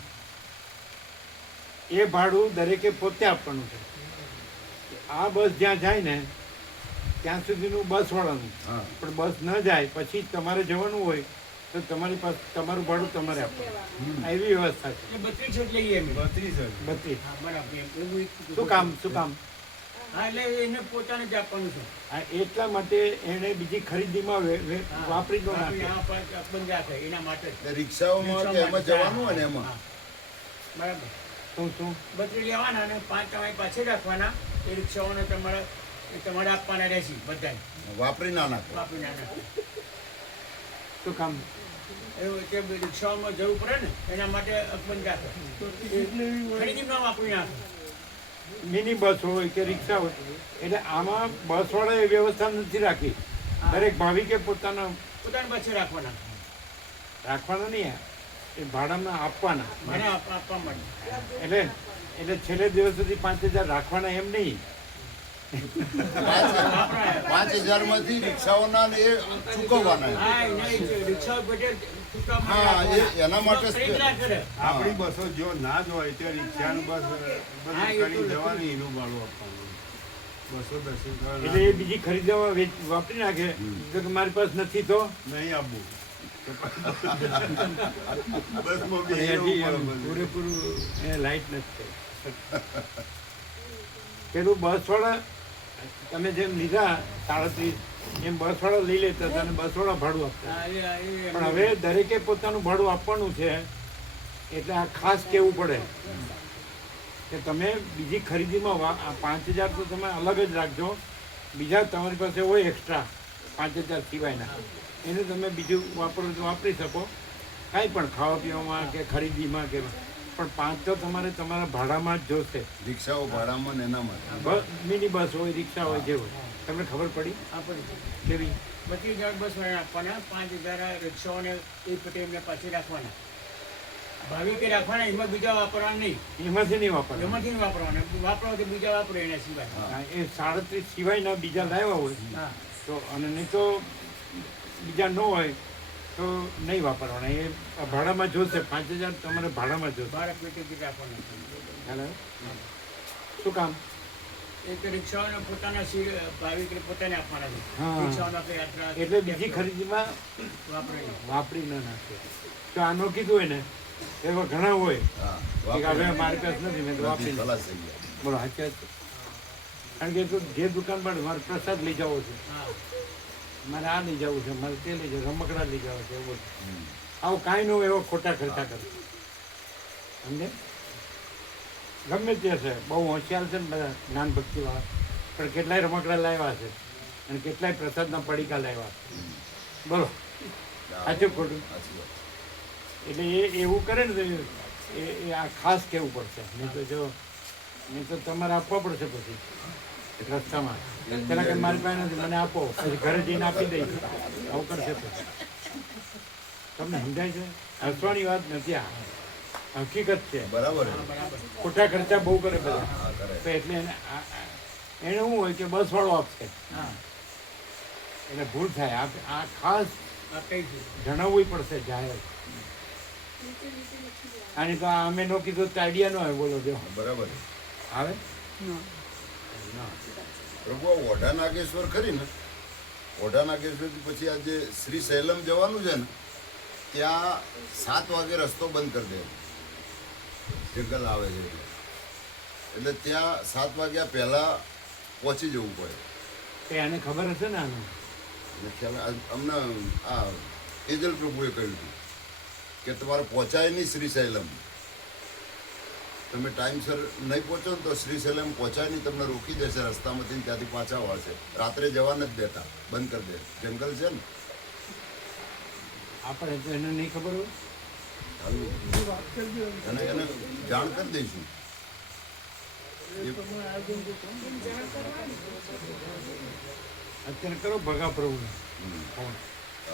એ ભાડું દરેકે પોતે આપવાનું છે. આ બસ જ્યાં જાય ને ત્યાં સુધીનું બસવાળાનું. હા. પણ બસ ન જાય પછી તમારે જવાનું હોય તો તમારી પાસે તમારું ભાડું તમારે આપવાનું. એવી વ્યવસ્થા છે. એ 32 જ લઈએ અમે. 32. 32. હા, બરાબર એમ. એવું એક શું કામ? હા, એટલે એને પોતાને જ આપવાનું છે. આ એટલા માટે એને બીજી ખરીદીમાં વાપરી ન નાખે. બંધ રાખે એના માટે જ. એટલે રિક્ષાઓમાં કે એમાં જવાનું હોય ને એમાં. હા. બરાબર. શું 32 લેવાના અને 5 તમારી પાસે રાખવાના. એ રિક્ષાઓને તમારે આપવાના રહેશે બધા. વાપરી ના નાખે. વાપરી નાખે. શું કામ? એવું કે રિક્ષાઓમાં જવું પડે ને એના માટે અકબંધ રાખે. ખરીદીમાં વાપરી નાખે. મિની બસ હોય કે રિક્ષા હોય એટલે આમાં બસવાળાએ વ્યવસ્થા નથી રાખી. દરેક ભાવિકે પોતાના પોતાની પાસે રાખવાના. નહીં, એ ભાડામાં આપવાના. મને આપવા માટે. એટલે છેલ્લે દિવસ સુધી 5,000 રાખવાના એમ નહીં. 5,000 માંથી રિક્ષાઓના ને એ ચૂકવવાના. હા, નહીં રિક્ષાઓ બધે હા, એના માટે ખરીદલા કરે. આપણી બસો જો ના જ હોય તો રિક્ષાનું બસ બધું કરી જવાનું એનું ભાડું આપવાનું. બસો દર્શન એટલે કરવા એ બીજી ખરીદવા વાપરી નાખે તો કે મારી પાસે નથી તો નહીં આપવું. બસમાં પણ બેસી હજી રહેવું એમ પડે. પૂરેપૂરું એને લાઈટ નથી થઈ. પેલું બસવાળા તમે જેમ લીધા 37 એમ બસવાળા લઈ લેતા હતા અને બસવાળા ભાડું આપતા. હા, એ પણ હવે દરેકે પોતાનું ભાડું આપવાનું છે એટલે આ ખાસ કહેવું પડે કે તમે બીજી ખરીદીમાં 5,000 તો તમે અલગ જ રાખજો. બીજા તમારી પાસે હોય એક્સ્ટ્રા 5,000 સિવાયના એને તમે બીજું વાપરો તો વાપરી શકો. કાંઈ પણ ખાવા પીવામાં કે ખરીદીમાં કે પણ 5 તો તમારે તમારા ભાડામાં જ જોશે. રિક્ષાઓ ભાડામાં ને એના માટે. મિની બસ હોય, રિક્ષા હોય, જે હોય. તમને ખબર પડી કેવી? 32,000 બસ વાળા આપવાના, 5,000 રિક્ષાઓને એ પેટે એમને પાછી રાખવાના. ભાવિકે રાખવાના, એમાં બીજા વાપરવાના નહીં. એમાંથી નહીં વાપરવા. એમાંથી નહીં વાપરવાના. વાપરો તો બીજા વાપરો એના સિવાય. એ 37 સિવાયના બીજા લાવ્યા હોય હા, તો અને નહીં તો બીજા ન હોય તો નહીં વાપરવાના. એ ભાડામાં જોશે, 5,000 તમારે ભાડામાં જોશે. 12 પેટી ટિકિટ આપવાના છે. ખ્યાલ આવે? શું કામ? એક રિક્ષાઓને પોતાના ભાવિક પોતાને આપવાના છે. હા. રિક્ષાઓને આપણે યાત્રા એટલે બીજી ખરીદીમાં વાપરાય. વાપરી ન નાખે. તો આનો કીધું હોય ને એવા ઘણા હોય હા કે હવે મારી પાસે નથી, મેં તો વાપરી લીધું. ખલાસ થઈ ગયા. બોલો સાચા છે. કારણ કે તું જે દુકાન પર મારે પ્રસાદ લઈ જવો છે, હા. મારે આ લઈ જવું છે, મારે તે લઈ જવું, રમકડા લઈ જવા છે, એવું બધું. હમ. આવું કાંઈ ન હોય એવો ખોટા ખર્ચા કરે. સમજે? ગમે તે છે, બહુ હોશિયાર છે ને બધા જ્ઞાન ભક્તિવાળા, પણ કેટલાય રમકડા લાવ્યા છે અને કેટલાય પ્રસાદના પડીકા લાવ્યા છે. બોલો સાચું ખોટું? સાચી વાત. એટલે એ એવું કરે ને તો એ આ ખાસ કહેવું પડશે. નહીં તો તમારે આપવા પડશે પછી રસ્તામાં. પેલા કે મારી પાસે નથી, મને આપો, પછી ઘરે જઈને આપી દઈશ, આવું કરશે પછી. તમને સમજાય છે? હસવાની વાત નથી, આ હકીકત છે. બરાબર છે. ખોટા ખર્ચા બહુ કરે બધા. હા કરે. તો એટલે એને શું હોય કે બસ વાળો આપશે, હા. એટલે ભૂલ થાય. આ ખાસ આ કઈ છે? જણાવવું પડશે જાહેર. આની તો અમે નો કીધું તો આઈડિયા ન આવે. બોલો જો બરાબર છે. આવે પ્રભુ આ ઓઢા નાગેશ્વર ખરી ને, ઓઢા નાગેશ્વરથી પછી આ જે શ્રી શૈલમ જવાનું છે ને, ત્યાં 7 વાગે રસ્તો બંધ કરી દે. જંગલ આવે છે એટલે ત્યાં 7 વાગ્યા પહેલાં પહોંચી જવું પડે. તો એને ખબર હશે ને આનું. અને ખ્યાલ અમને આ તેજલ પ્રભુએ કહ્યું હતું કે તમારે પહોંચાય નહીં શ્રીશૈલમ. તમે ટાઈમસર નહીં પહોંચો ને તો શ્રીશૈલમ પહોંચાય નહીં, તમને રોકી દેશે રસ્તામાંથી ને ત્યાંથી પાછા વાળશે. રાત્રે જવા નથી દેતા, બંધ કરી દે. જંગલ છે ને. આપણે તો એને નહીં ખબર હોય. અને એને જાણ કરી દઈશું. અત્યારે કરો ભગા પ્રભુને હમ. ફોન.